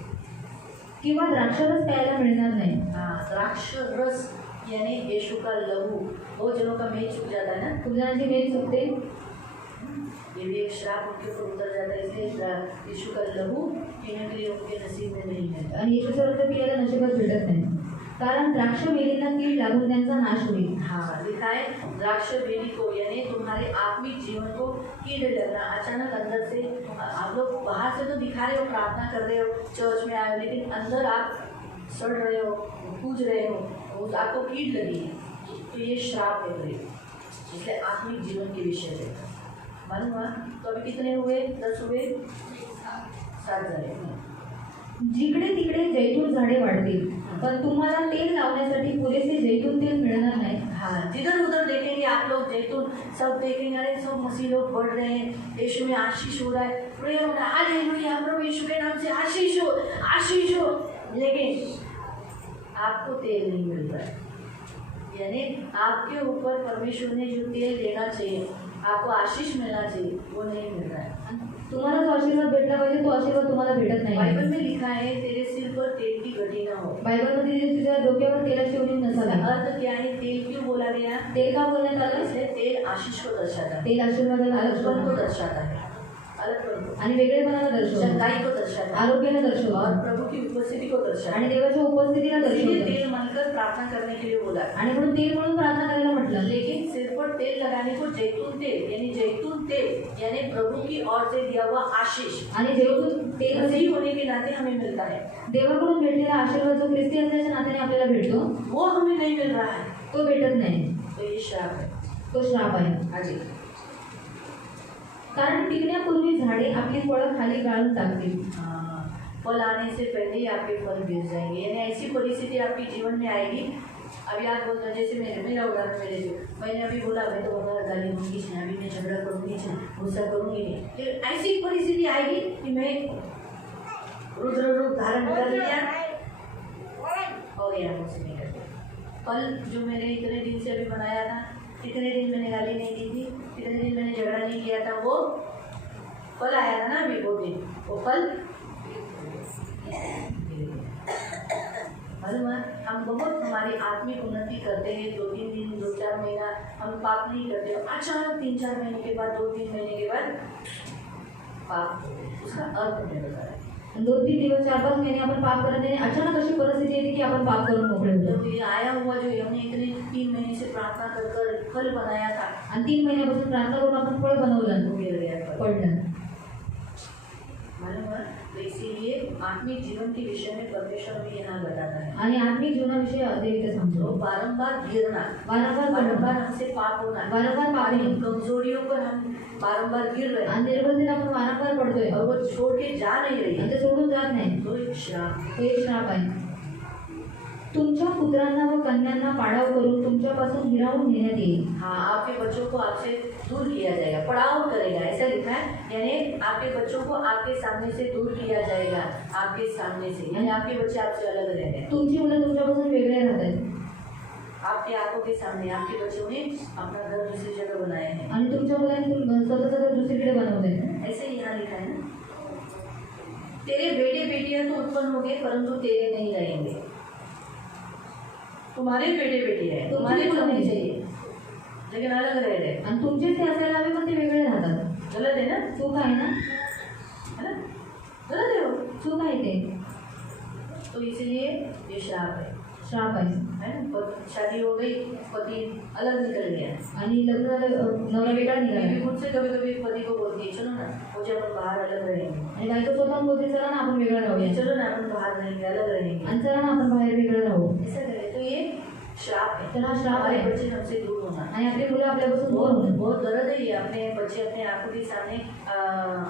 किंवा द्राक्षरस प्यायला मिळणार नाही. हाँ, द्राक्ष रस यानी यीशु का लहू। बहुत जनों का मेल चुक जाता है ना, खूप जणांची मेल चुकते. ये भी एक श्राप उनके ऊपर उतर जाता है, इसलिए यीशु का लहू पीने के लिए उनके नसीब में नहीं है। आणि येशूचं रक्त पियाला नशिबात भेटत नाही. कारण द्राक्ष वेलींना कीड लागून त्यांचा नाश होईल. हाँ, लिखा है द्राक्ष बेली को, यानी तुम्हारे आत्मिक जीवन को कीड़ लगना। अचानक अंदर से आप लोग बाहर से तो दिखा रहे हो, प्रार्थना कर रहे हो, चर्च में आए हो, लेकिन अंदर आप सड़ रहे हो, कूद रहे हो, वो आपको कीड़ लगी है, तो ये श्राप है गरीब। इसलिए आत्मिक जीवन के विषय से मालूम हुआ? तो अभी कितने हुए? 10 हुए, 7 झाले। जिकडे तिकडे जैतून झाडे वाढतील, पण तुम्हाला तेल लावण्यासाठी पुरेसे जैतून तेल मिळणार नाही. हाँ, जिधर उधर देखेंगे आप लोग जैतून, सब देखेंगे अरे सब मसीह लोग बढ़ रहे हैं, यीशु में आशीष हो रहा है, प्रेयर हो रहा है, हालेलुया प्रभु यीशु के नाम से आशीष हो, आशीष हो, लेकिन आपको तेल नहीं मिल रहा है। यानी आपके ऊपर परमेश्वर ने जो तेल देना चाहिए, आपको आशीष मिलना चाहिए, वो नहीं मिल रहा है। तुम्हाला जो आशीर्वाद भेटला पाहिजे तो आशीर्वाद तुम्हाला भेटत नाही. बाइबल में लिखा है तेरे सिर पर तेल की गड्डी ना हो। बायबलमध्ये तुझ्या डोक्यावर तेलाची उडी नसावी. अर्थ क्या है? तेल क्यों बोला गया? तेल का बोलण्यात आलं? इसलिए तेल आशीष को दर्शाता है, तेल आशीर्वादाला अलगपन को दर्शवतं दर्शाता है, अलगपन को, आणि वेगळेपणाला दर्शवतं, चंगाई को दर्शाता है, आरोग्याला और दर्शवतं प्रभु की उपस्थिति को दर्शाता आणि है। देवाच्या उपस्थितीला इसीलिए दर्शवतं. तेल मानकर प्रार्थना करने के लिए बोला। आणि म्हणून तेल म्हणून प्रार्थना करायला म्हटलं. लेकिन सिर पर तेल लगाने को जैतून तेल यानी प्रभु की ओर से दिया हुआ आशीष, आणि जैतून तेल मसीह होने के नाते हमें मिलता है, देवाकडून भेटलेला आशीर्वाद जो ख्रिस्ती असल्याच्या नात्याने आपल्याला भेटतो वो हमें नहीं मिल रहा है, तो भेटत नाही. तो ये श्राप है। तो श्राप आहे. आगे कारण पिकण्यापूर्वी झाडे आपली फळं खाली गाळून टाकतील. हाँ, फल आने से पहले ही आपके फल गिर जाएंगे, यानी ऐसी परिस्थिति आपके जीवन में आएगी। अभी आप बोलते हैं, जैसे मेरा उदाहरण मेरे जो मैंने अभी बोला, मैं तो बाबा गाली दूंगी नहीं, अभी मैं झगड़ा करूँगी नहीं, गुस्सा करूँगी नहीं, फिर ऐसी परिस्थिति आएगी कि मैं रुद्र रूप धारण कर लिया, हो गया मुझसे नहीं करते। फल जो मैंने इतने दिन से अभी बनाया था, इतने दिन मैंने गाली नहीं दी थी, इतने दिन मैंने झगड़ा नहीं किया था, वो फल आया था ना अभी वो दिन, वो फल मालूम है? हम बहुत हमारी आत्मिक उन्नति करते हैं, 2-3 दिन 2-4 महीना हम पाप नहीं करते, अचानक 3-4 महीने के बाद 2-3 महीने के बाद पाप, उसका अर्थ हमें बता रहा है। 2-3 दिवस 4-5 महिने आपण पाप करत नाही, अचानक अशी परिस्थिती येते की आपण पाप करून मोकळे होतो. जब ये आया हुआ जो हमने इतने 3 महीने से प्रार्थना कर कर फल बनाया था, आणि 3 महिन्यापासून प्रार्थना करून आपण फळ बनवलं, वो गिर गया फल। पडलं. मालूम है? तो इसीलिए आत्मिक जीवन के विषय में परमेश्वर भी यहाँ बताता है। आणि आत्मिक जीवनाविषयी देवी तो सांगतो. बारंबार गिरना, वारंवार बारंबार हमसे पाप होना, वारंवार पाप हमारी होना. कमजोरियों पर हम बारंबार गिर रहे हैं आणि निर्बंधित आपण वारंवार पडतोय और वो छोड़ के जा नहीं रही आणि है, ते सोडून जात नाही. तो एक श्राप। तो एक श्राप आहे. तुमच्या पुत्रांना व कन्यांना पाडाव करून तुमच्यापासून हिरावून नेण्यात येईल. हाँ, आपके बच्चों को आपसे दूर किया जाएगा, पड़ाव करेगा, ऐसा लिखा है। यानी आपके बच्चों को आपके सामने से दूर किया जाएगा, आपके सामने से, यानी आपके बच्चे आपसे अलग रहेंगे। तुमची मुलं तुमच्यापासून वेगळे राहत आहेत आपके आंखों के सामने आपके बच्चों ने अपना घर दूसरी जगह बनाया है, आणि तुमच्या मुलांनी स्वतःचं घर दुसरीकडे बनवलंय. ऐसे ही यहाँ लिखा है ना। तेरे बेटे बेटियां तो उत्पन्न होंगे परंतु तेरे नहीं रहेंगे। तुम्हारे बेटे बेटियां हैं, तुम्हारे तो नहीं चाहिए, लेकिन अलग रह रहे। आणि तुमचेच ते असायला हवे पण ते वेगळे राहतात. गलत है ना? चूक आहे ना? है ना? गलत है वो। चूक आहे ते. तो इसीलिए ये श्राप है श्राप आहे. ना? शादी हो गई, पति अलग निकल गया, आणि लग्न झालं, नवरा वेगळा बीवी निघाला खुद से कभी कभी पति को बोलती है, चलो ना मुझे अपन बाहर अलग रहेंगे, आणि बायको स्वतः बोलते चला ना आपण वेगळं राहूया, चलो ना अपन बाहर रहेंगे, अलग रहेंगे, आणि चला ना आपण बाहेर वेगळं राहू. ऐसा करे। तो ये श्राप है। तर हा श्राप हमारे आहे. बच्चे हमसे दूर होना, आणि आपली मुलं आपल्यापासून दूर बहुत होणं. बहुत दर्द है ये। अपने बच्चे अपने आंखों के सामने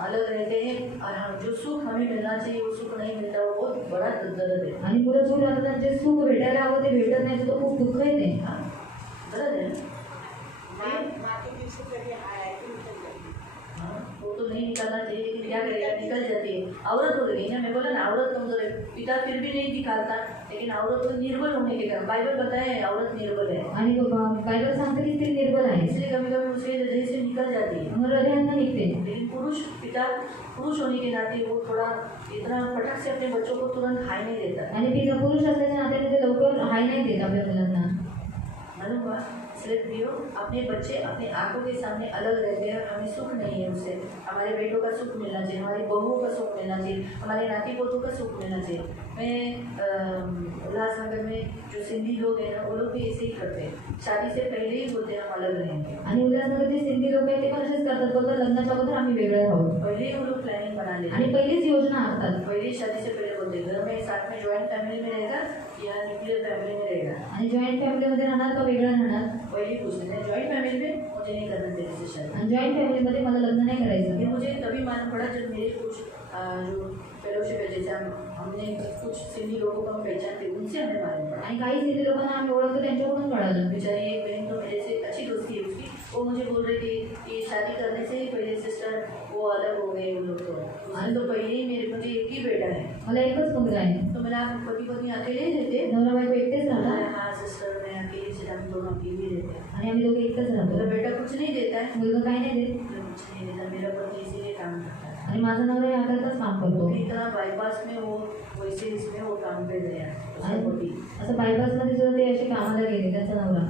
अलग रहते हैं और हम जो सुख हमें मिलना चाहिए वो सुख नहीं मिलता, वो बहुत बड़ा दर्द है। आणि मुलं दूर राहतात, त्यांचे सुख भेटायला हवं ते भेटत नाही, तर खूप दुःख येते. हाँ, दर्द है। हाँ, वो तो नहीं निकालना चाहिए, लेकिन क्या करेगा, निकल जाती है। औरत हो गई ना, मैं बोला ना औरत कमजोर है, पिता फिर भी नहीं दिखाता, लेकिन औरत को निर्बल होने के कारण बाइबल बताए औरत निर्बल है, आणि बायबल सांगते की स्त्री निर्बल आहे, इसलिए कभी कभी उसके हृदय से निकल जाती है। मग हृदयानं निघते. लेकिन पिता पुरुष होने के नाते वो थोड़ा इतना फटक से अपने बच्चों को तुरंत हाई नहीं देता। आणि पिता पुरुष असल्याच्या नात्याने ते लवकर हाय नाही देत आपल्या मुलांना. मालूम हुआ? इसलिए प्रियो, अपने बच्चे अपने आंखों के सामने अलग रहते हैं, हमें सुख नहीं है उससे। हमारे बेटों का सुख मिलना चाहिए, हमारी बहुओं का सुख मिलना चाहिए, हमारे नाती पोतों का सुख मिलना चाहिए। मैं उल्लासनगर में जो सिंधी लोग हैं ना, वो लोग भी ऐसे ही करते हैं, शादी से पहले ही बोलते हैं हम अलग रहेंगे, आणि उल्हासनगरचे सिंधी लोक आहेत ते पण असेच करतात, बोलतात लग्नाच्या अगोदर आम्ही वेगळे राहू, पहले ही वो लोग प्लानिंग बना लेते आणि हैं, पहिलीच योजना आखतात. पहले शादी से पहले बोलते हैं घर में साथ में ज्वाइंट फैमिली में रहेगा या न्यूक्लियर फैमिली में रहेगा, आणि जॉईंट फॅमिलीमध्ये राहणार का वेगळं राहणार. पहले ही पूछते हैं ज्वाइंट फैमिली में मुझे नहीं करना तेरे से शादी। आणि जॉईंट फॅमिलीमध्ये मला लग्न नाही करायचं. ये मुझे तभी मालूम पड़ा जब मेरे कुछ जो फेलोशिप है, जैसे हमने कुछ सिंधी लोगों को हम पहचानते, उनसे हमें मालूम पड़ा। आणि काही सिंधी लोकांना आम्ही ओळखतो त्यांच्याकडून कळालं. बेचारी एक बहन तो मेरे से अच्छी दोस्ती है उसकी, वो मुझे बोल रही थी कि शादी करने से ही पहले सिस्टर वो अलग हो गए वो लोग, तो उसने तो पहले ही मेरे मुझे एक ही बेटा है, मला एकच मुलगा आहे. तो मेरा पति पत्नी अकेले ही रहते, नवरा बायको एकटेच राहतात हाँ सिस्टर मैं अकेली से, हम दोनों अकेले ही रहते हैं। आणि आम्ही दोघे एकच मेरा राहतो. बेटा कुछ नहीं देता है, मुलगा काही नाही देत मुझे कुछ नहीं देता, मेरा पति इसीलिए काम करता है। आणि माझा नवरा या करताच काम करतो. इतना बाईपास में वो वैसे इसमें वो काम पे गया उसका आणि पति। असं बायपासमध्ये सुद्धा ते असे कामाला गेले, त्याचा नवरा.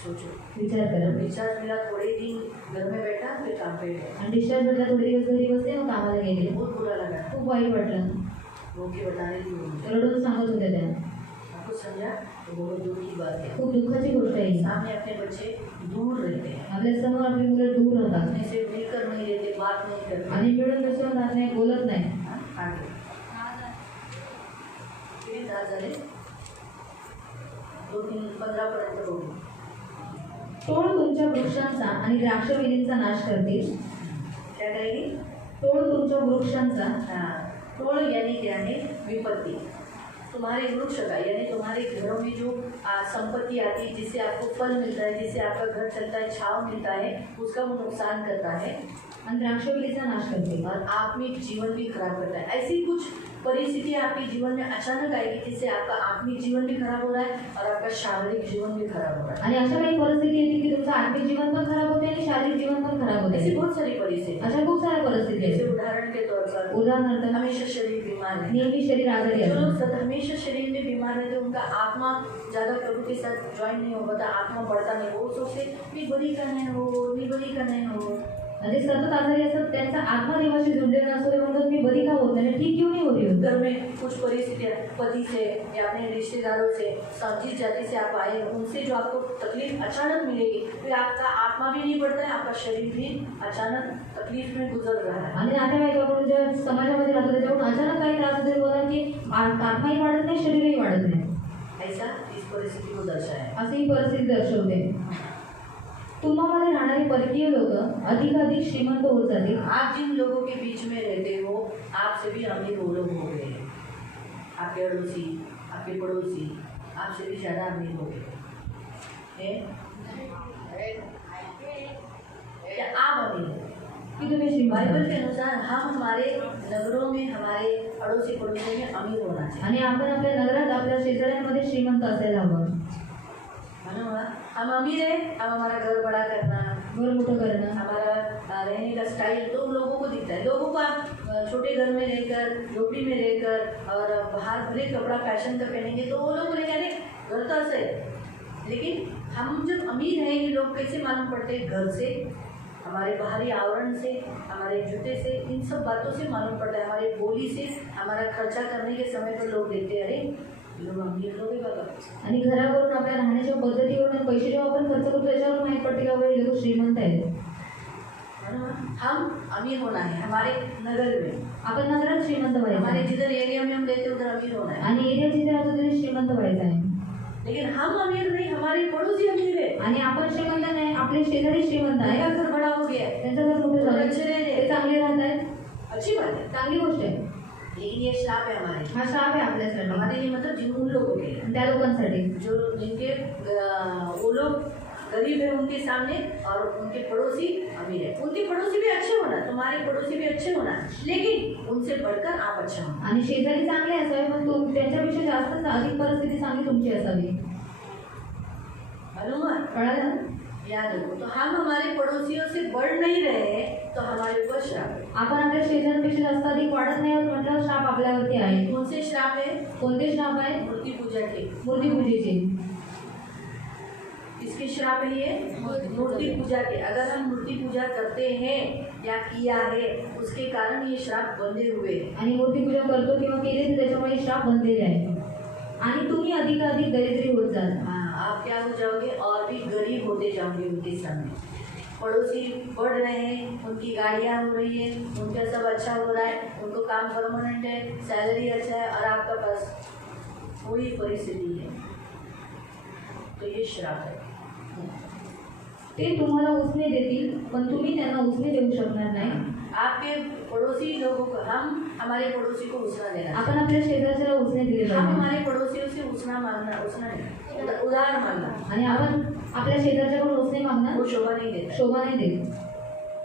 सोचो, विचार करा. डिस्चार्ज मिला, थोड़े दिन घर में बैठा, फिर काम पे गया, आणि डिस्चार्ज भेटला, थोडे दिवस घरी बसले, मग कामाला गेले. बहुत बुरा लगा, खूप वाईट वाटलं. वो के बता रही थी वो। रडून सांगत होत्या त्या. आपको समझा? तो बहुत दुख की बात है, खूप दुःखाची गोष्ट आहे ही. सामने अपने बच्चे दूर रहते हैं, आपल्या समोर आपली मुलं दूर राहतात अपने से मिलकर नहीं रहते, बात नहीं करते। आणि मिळून मिसळून राहत नाही, बोलत नाही. हाँ, आगे किती तास झाले? 2-3-15 पर्यंत बघू। टोळ तुमच्या वृक्षांचा आणि द्राक्षवेलींचा नाश करतील. क्या करेगी? टोळ तुमच्या वृक्षांचा. हाँ, टोल यानी क्या है? विपत्ति। तुम्हारे वृक्ष का यानी तुम्हारे घरों में जो संपत्ति आती है, जिससे आपको फल मिलता है, जिससे आपका घर चलता है, छाव मिलता है, उसका वो नुकसान करता है आणि द्राक्षवेलीचा नाश करतील. और आत्मिक जीवन भी खराब करता है। ऐसी कुछ परिस्थिति आपके जीवन में अचानक आएगी जिससे आपका आत्मिक जीवन भी खराब हो रहा है और आपका शारीरिक जीवन भी खराब हो रहा है। आणि अशा काही परिस्थिती येते की तुमचं आर्थिक जीवन पण खराब होते आणि शारीरिक जीवन पण खराब ऐसी होते. बहुत सारी परिस्थिति, अशा खूप साऱ्या परिस्थिती जैसे आहेत. उदाहरण के तौर पर उदाहरणार्थ हमेशा शरीर बीमार है, नेहमी शरीर आजारी जो लोग असतं. हमेशा शरीर में बीमार रहते हैं, उनका आत्मा ज़्यादा प्रभु के साथ ज्वाइन नहीं हो पाता, आत्मा बढ़ता नहीं, वो सोचते मैं बड़ी करने हो, मैं बड़ी करने हो, म्हणजे सतत आजारी असतात त्यांचा आत्मा देवाशी जुडलेला नसतो ते म्हणतात मी बरी का होत नाही ठीक क्यों नहीं हो रही हो घर में कुछ परिस्थितियाँ पति से या अपने रिश्तेदारों से जिस जाति से आप आए हैं उनसे जो आपको तकलीफ अचानक मिलेगी, फिर आपका आत्मा भी नहीं बढ़ता है, आपका शरीर भी अचानक तकलीफ में गुजर रहा है। आणि नातेवाईकाकडून ज्या समाजामध्ये राहतो त्याच्याकडून अचानक काही त्रास होतो ते बोलतात की आत्माही वाढत नाही शरीरही वाढत नाही ऐसा इस परिस्थिति को दर्शाया है। अशी ही परिस्थिती दर्शवते तुम्हामध्ये राहणारे परकीय लोक अधिकाधिक श्रीमंत होत जातील आप जिन लोगों के बीच में रहते हो आपसे भी अमीर वो लोग हो गए हैं। आपके अड़ोसी, आपके पड़ोसी आपसे भी ज़्यादा अमीर हो गए हैं। क्या आप अमीर हो? की तुम्ही श्रीमंत बाइबल आहात. के अनुसार हम हमारे नगरों में हमारे अड़ोसी पड़ोसी में अमीर होना चाहिए। आणि आपण आपल्या नगरात आपल्या शेजाऱ्यांमध्ये श्रीमंत असायला हवं मालूम हुआ? हम अमीर है, हम हमारा घर बड़ा करना, घर मोठं करणं हमारा रहने का स्टाइल तो लोगों को दिखता है। लोगों को आप छोटे घर में रहकर झोपड़ी में रहकर और बाहर भले कपड़ा फैशन का पहनेंगे तो वो लोग बोलेंगे अरे घर तो ऐसा है। लेकिन हम जब अमीर हैं ये लोग कैसे मालूम पड़ते हैं? घर से, हमारे बाहरी आवरण से, हमारे जूते से, इन सब बातों से मालूम पड़ता है। हमारे बोली से, हमारा खर्चा करने के समय पर लोग देखते हैं अरे लोग अमीर लोग है बाबा। आणि घरावरून आपल्या राहण्याच्या पद्धतीवरून पैसे जेव्हा आपण खर्च करतो त्याच्यावर माहीत पडते का हे लोक श्रीमंत आहेत हम अमीर होना है हमारे नगर में, आपण नगरात श्रीमंत व्हायचं हमारे आहे. जिधर एरिया में हम रहते हैं उधर अमीर होना है। आणि एरिया जिथे राहतो तिथे श्रीमंत व्हायचं आहे लेकिन हम अमीर नहीं, हमारे पड़ोसी अमीर है। आणि आपण श्रीमंत नाही आपले शेजारी श्रीमंत नया आहे घर बड़ा हो गया है, त्यांचं घर मोठं झालं अच्छे रह रहे ते हैं, चांगले राहत आहेत अच्छी बात है। चांगली गोष्ट आहे लेकिन ये श्राप है हमारे, हा श्राप आहे आपल्यासाठी हमारे लिए मतलब जिन उन लोगों के लिए त्या लोकांसाठी जो जिनके वो लोग गरीब है उनके सामने और उनके पड़ोसी अमीर है। उनके पड़ोसी भी अच्छे होना, तुम्हारे पड़ोसी भी अच्छे होना, लेकिन उनसे बढ़कर आप अच्छा होना। आणि शेजारी चांगले असावे पण त्यांच्यापेक्षा जास्त अधिक परिस्थिती चांगली तुमची असावी मालूम है? कळालं ना? याद रखो, तो हम हमारे पड़ोसियों से बढ़ नहीं रहे तो हमारे ऊपर श्राप है। आपण आपल्या शेजाऱ्यांपेक्षा जास्त अधिक वाढत नाही आहोत म्हटल्यावर श्राप आपल्यावरती आहे कौन से श्राप है? कोणते श्राप आहे मूर्ति पूजा के। मूर्तीपूजेचे इसके श्राप है ये मूर्ति पूजा के। अगर हम मूर्ति पूजा करते हैं या किया है उसके कारण ये श्राप बंधे हुए हैं। आणि मूर्तीपूजा करतो किंवा केली तर त्याच्यामुळे श्राप बनलेले आहे आणि तुम्ही अधिकाधिक दरिद्री होत जाल हाँ, आप क्या हो जाओगे और भी गरीब होते जाओगे उनके सामने। पड़ोसी बढ़ रहे हैं, उनकी गाड़ियाँ हो रही है, उनका सब अच्छा हो रहा है, उनको काम परमानेंट है, सैलरी अच्छा है और आपका पास वही परिस्थिति है, तो ये श्राप है। ते तुम्हाला उसने देतील पण तुम्ही त्यांना उसने देऊ शकणार नाही आपके पड़ोसी लोगों को, हम हमारे पड़ोसी को उसना देना, आपण आपल्या शेजारच्याला उसने दिले हम पाहिजे हमारे पड़ोसियों से उसना मांगना, उसना नहीं, उधार मांगना, आणि आपण आपल्या शेजारच्याकडून उसने मागणार वो शोभा नहीं देता। शोभा नाही देत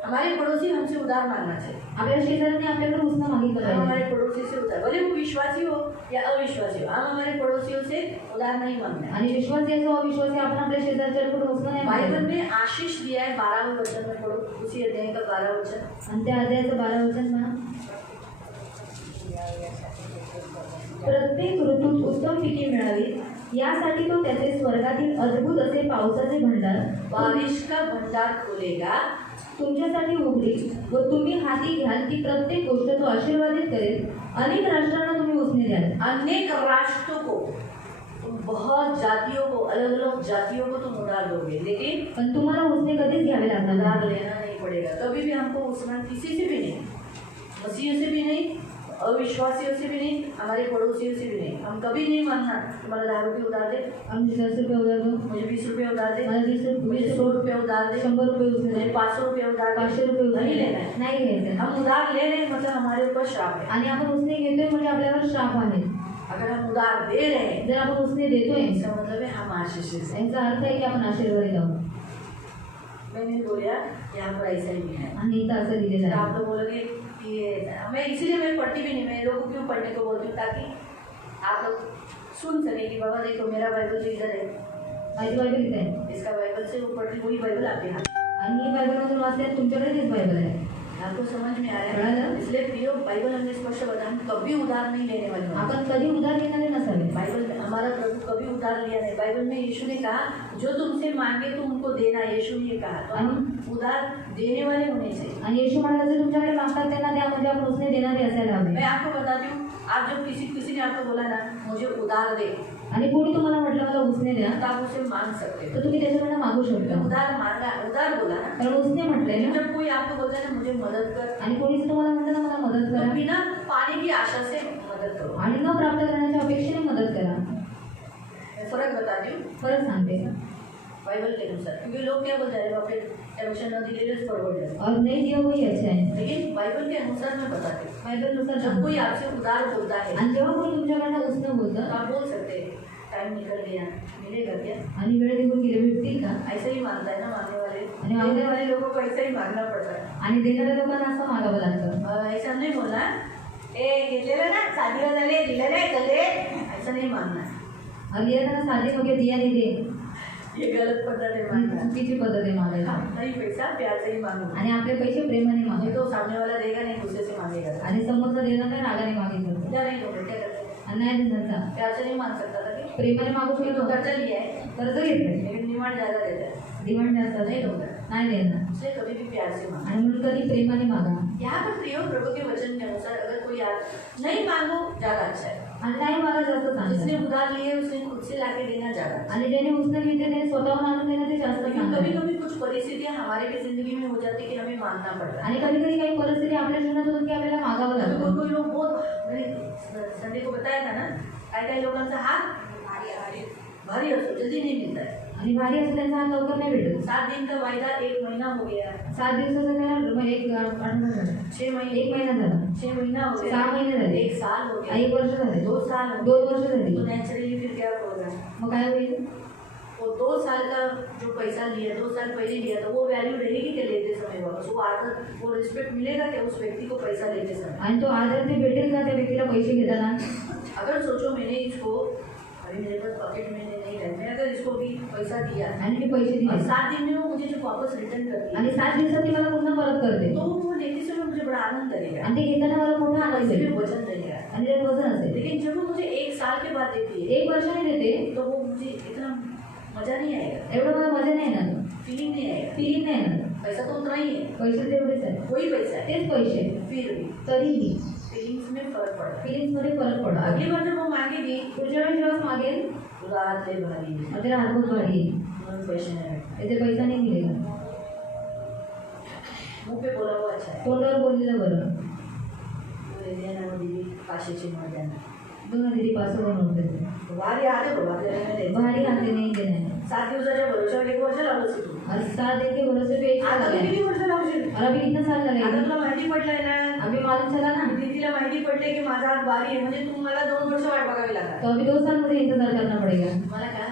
हमारे पड़ोसी हमसे उधार मांगना चाहिए। आपल्या शेजाऱ्यांनी आपल्याकडे उसनं मागितलं हम हमारे पाहिजे पड़ोसी से उधार, भले वो विश्वासी हो या अविश्वासी हो, हम हमारे पड़ोसियों से उधार नहीं मांगना है। आणि विश्वासी असो अविश्वासी आपण आपल्या शेजारच्याकडून उसनं नाही बाइबल मागितलं में आशीष दिया है 12वें वचन में, पढ़ो उसी अध्याय का 12 वचन। आणि त्या अध्यायाचं 12 वचन म्हणा प्रत्येक ऋतूत उत्तम पिके मिळावी यासाठी तो त्याचे स्वर्गातील अद्भुत असे पावसाचे भंडार बारिश का भंडार खोलेगा, तुमच्यासाठी उघडील व तुम्ही हाती घ्याल ती प्रत्येक गोष्ट तो आशीर्वादित करेल अनेक राष्ट्रांना तुम्ही उसने द्याल अनेक राष्ट्रों को, तुम बहुत जातियों को, अलग अलग जातियों को तुम उधार दोगे, लेकिन पण तुम्हाला उसने कधीच घ्यावे लागणार उधार नाही. लेना नहीं पड़ेगा। कभी भी हमको उसना किसी से भी नहीं, मसीह से भी नहीं, अविश्वासियों से भी नहीं, हमारे पड़ोसियों से भी नहीं। हम कभी नहीं मांगना तुम्हारा 10 रुपये उधार दे, आमचे 10 रुपये उधार दो मुझे 20 रुपये उधार दे, मला 20 रुपये मुझे 100 रुपये उधार दे, 100 रुपये उसने मुझे दे 500 रुपये उधार दे। 500 रुपये उसने नहीं दे. लेना है। नाही घ्यायचं हम उधार ले रहे हैं मतलब हमारे ऊपर श्राप है। आणि आपण उसने घेतोय म्हणजे आपल्यावर श्राप आहे अगर हम उधार दे रहे हैं जर आपण उसने देतोय इसका मतलब है हम आशीषित हैं। यांचा अर्थ आहे की आपण आशीर्वादित आहोत मैंने बोला यहाँ पर ऐसा ही है। आणि इथं असं दिलेलं तो आहे आप लोग बोलोगे कि मैं इसीलिए मैं पढ़ती भी नहीं, मैं लोगों को क्यों पढ़ने को बोलती हूँ ताकि आप लोग सुन सके कि बाबा देखो मेरा बाइबल तो इधर है, माझी बायबल इथे आहे इसका बाइबल से वो पढ़ती वही बाइबल आपके हाथ। आणि ही बायबलमधून वाचते तुमच्याकडे तीच बायबल आहे आपको समझ में आ रहा पढ़ा है? ना? इसलिए प्रियो बाइबल हमने स्पष्ट बताया हम कभी उधार नहीं लेने वाले हैं। आपण कधी उधार घेणारे नसावे बाइबल में हमारा प्रभु कभी उधार लिया नहीं। बाइबल में यीशु ने कहा जो तुमसे मांगे तुम उनको देना, यीशु ने कहा। तो हम उधार देने वाले होने चाहिए। आणि येशू म्हणाला जर तुमच्याकडे मागतात त्यांना द्या, म्हणजे आपण उसने देणारे असायला हवे. मैं आपको बताती हूँ, आप जब किसी ने आपको बोला ना मुझे उधार दे, आणि कोणी तुम्हाला म्हटलं मला उसने द्या, तो आप उसे मांग सकते हो। तर तुम्ही त्याच्याकडनं मागू शकता. उधार मांगा, उधार बोला ना, कारण उसने म्हटलंय ना. जब कोई आपको बोलता है ना मुझे मदद कर, आणि कोणीच तुम्हाला म्हणतं ना मला मदत तो करा, बिना पाने की आशा से मदद करो। आणि न प्राप्त करण्याच्या अपेक्षेने मदत करा. मैं फर्क बताती हूँ फरक सांगते. बाइबल के अनुसार, क्योंकि लोग क्या बोलते हैं बाप रे एडमिशन न दिलेलेच परवडले, और नहीं दिया वही अच्छा है. लेकिन बाइबल के अनुसार मैं बताती हूँ, बायबलनुसार जब कोई आपसे उधार बोलता है आणि जेव्हा कोणी तुमच्याकडनं उसने तो बोलतं आप बोल सकते हैं टाइम निकल गया, मिलेगा क्या? आणि वेळ निघून गेले भेटतील का. ऐसा ही मानता है ना मांगने वाले, आणि मांगने वाले लोगों को ऐसा ही मांगना पड़ता है। आणि देणाऱ्या लोकांना असं मागावं लागतं. ऐसा नहीं बोलना ए घेतलेलं ना शादीला झाले दिलं नाही चले, ऐसा नहीं मांगना है। और ये ना शादी वगैरे दिया नहीं दे, ये गलत पद्धत है ही मांगना। चुकीची पद्धत आहे मागायला. नहीं पैसा प्यार से ही मांगो, आणि आपले पैसे प्रेमाने नहीं मागायचे. तो सामने वाला देगा नहीं गुस्से से मांगेगा। आणि समोरचा देणार नाही, रागाने मागितलं क्या नहीं बोलते, क्या करते हैं? आणि नाही देण्याचा. प्यार से नहीं मांग सकता था कि प्रेमाने मागू कोई तो शकतो. कर्जा लिया है कर्ज घेतलंय, लेकिन डिमांड ज्यादा देता है, डिमांड जास्त नहीं आहे, होगा, नाही देणार. इसलिए कभी भी प्यार से मांगो। आणि म्हणून कधी प्रेमाने मागा. यहाँ पर प्रियो प्रभु के वचन के अनुसार अगर कोई आप नहीं मांगो ज्यादा अच्छा है। आणि नाही मागा जास्त जिसने चांगलं. उधार लिए उसने खुद से लाके देना ज्यादा अच्छा है। आणि ज्याने उसने घेतले त्याने स्वतःहून आणून देणं ते जास्त लेकिन चांगलं कभी आहे. कभी कुछ परिस्थितियां हमारे भी जिंदगी में हो जाती है कि हमें मांगना पड़ता है। आणि कधी कधी काही परिस्थिती आपल्या जीवनात होतात की आपल्याला मागावं कोई लागतं. कोई लोग बहुत, मैंने संडे को बताया था ना, काही लोकांचा हात भारी असतो, जल्दी नहीं मिलता है। आणि भारी असं त्यांचा हात लवकर नाही भेटत. 7 दिन का वायदा 1 महीना हो गया, 7 दिवसाचा काय एक आठवडा झाला, 6 महीने, 1 महिना झाला, 6 महीना हो गया, 6 महिने झाले, 1 साल हो गया, 1 वर्ष झाले, 2 साल हो 2 गया, वर्ष झाली. तो नेचुरली फिर क्या होगा? मग काय होईल. वो 2 साल का जो पैसा लिया, 2 साल पहले लिया था, वो वैल्यू रहेगी क्या लेते समय वापस? वो आदर, वो रिस्पेक्ट मिलेगा क्या उस व्यक्ति को पैसा लेते समय? आणि तो आदर ते भेटेल का त्या व्यक्तीला पैसे घेताना. अगर सोचो मैंने इसको, अभी मेरे पास पॉकेट में नहीं है, मैं अगर इसको भी पैसा दिया आणि मी पैसे और दिले 7 दिन में वो मुझे जो वापस रिटर्न करती आणि है, 7 दिवसात ती मला पुन्हा परत करते तो वो लेते समय मुझे बड़ा आनंद लगेगा, आणि ते घेताना मला मोठा आनंद पैसे होईल भी वजन रहेगा। आणि त्यात वजन असेल. लेकिन जब वो मुझे 1 साल के बाद देती है 1 वर्षाने देते तो वो मुझे इतना मजा नहीं आएगा, एवढं मला मजा नाही येणार, फीलिंग नहीं आएगा। फिलिंग नाही येणार. पैसा तो उतना ही है, पैसे तेवढेच आहे, वही पैसा है, तेच पैसे, फिर भी तरीही फीलिंग्स में फर्क पड़ता है। फिलिंग्स मध्ये फरक पडतो. अगली बार जब वो मांगेगी पुढच्या वेळेस जेव्हा मागेल तुला हात लय भारी आहे, मग त्याला हातभर भारी येईल, म्हणून पैसे नाही भेटत। त्याचे पैसा नाही मिळेल. मुंह पे बोला वो अच्छा है, तोंडावर बोललेलं बरं. वो ले देना वो दिली पाचशेची नोट देना, दोन दिली पाच बनवते भारी आले बाबा आपल्याला नाही द्यायचं। भारी हाते नाही देणार. 7 दिवसाच्या भरोश्यावर 1 वर्ष लावलंस तू, और 7 दिन के भरोसे पे 1 साल आता लगा तू है. किती वर्ष लावशील? और अभी कितना साल आता लगेगा. तुला माहिती पडलंय ना, अभी मालूम चला ना, दीदीला माहिती पडले की माझा हात भारी आहे, म्हणजे तू मला 2 वर्ष वाट बघावी लागणार। तो अभी 2 साल मुझे इंतजार करना पड़ेगा. मला काय,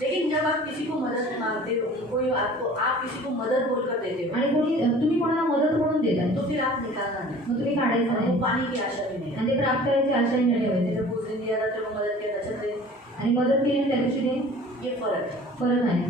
लेकिन जब आप किसी को मदद मांगते हो, कोई आपको, आप किसी को मदद बोलकर देते हो, आणि कोणी तुम्ही कोणाला मदत म्हणून देता, तो फिर आप निकालना नहीं, मग तुम्ही काढायचं वो नाही पानी की आशा भी नहीं है। आणि ते प्राप्त करायची आशाही नाही ठेवायची. जब उस दिन दिया था तो मदद किया था, चल आणि मदत केली आणि त्या दिवशी ते ये फर्क है। फरक आहे.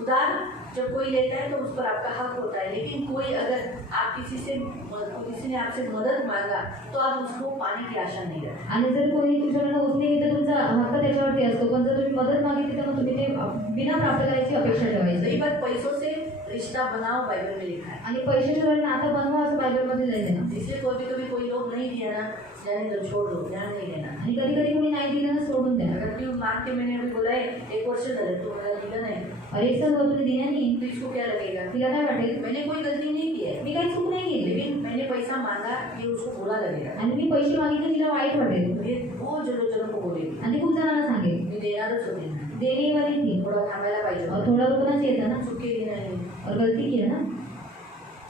उधार जब कोई लेता है तो उस पर आपका हक होता है, लेकिन कोई अगर आप किसी ने आपसे मदद मांगा तो आप उसको पाने की आशा नहीं रखते। आणि जर कोणी तुमच्याकडनं उसने घेतलं तुमचा हक्क त्याच्यावरती असतो, पण जर तुम्ही मदत मागितली तर मग तुम्ही ते बिना प्राप्त करायची अपेक्षा सही ठेवायची. बात, पैसों से रिश्ता बनाओ बाइबल में लिखा है, आणि पैशाशिवाय नातं बनवा असं बायबलमध्ये लिहिलं. इसलिए कभी कभी कोई लोग नहीं दिया ना, जाने दो, छोड़ दो, ध्यान नहीं देना। आणि कधी कधी कोणी नाही दिलं ना सोडून द्या. अगर तू मांग के मैंने अभी बोला है 1 वर्ष झाले तो मला दिलं नाही, और एक साल तुम्ही दिल्या नाही, तो इसको क्या लगेगा? तिला काय वाटेल मैंने कोई गलती नहीं की है, मी काही चूक नाही केली, लेकिन मैंने पैसा मांगा ये उसको बुरा लगेगा, आणि मी पैसे मागितले तिला वाईट वाटेल ये वो जरूर को बोलेगी आणि ती खूप जणांना सांगेल. मी देणारच होते ना, देने वाली थी थोडा थांबायला पाहिजे और होतं। थोड़ा रुकना चाहिए था ना, चुकी नाही, और गलती की है ना.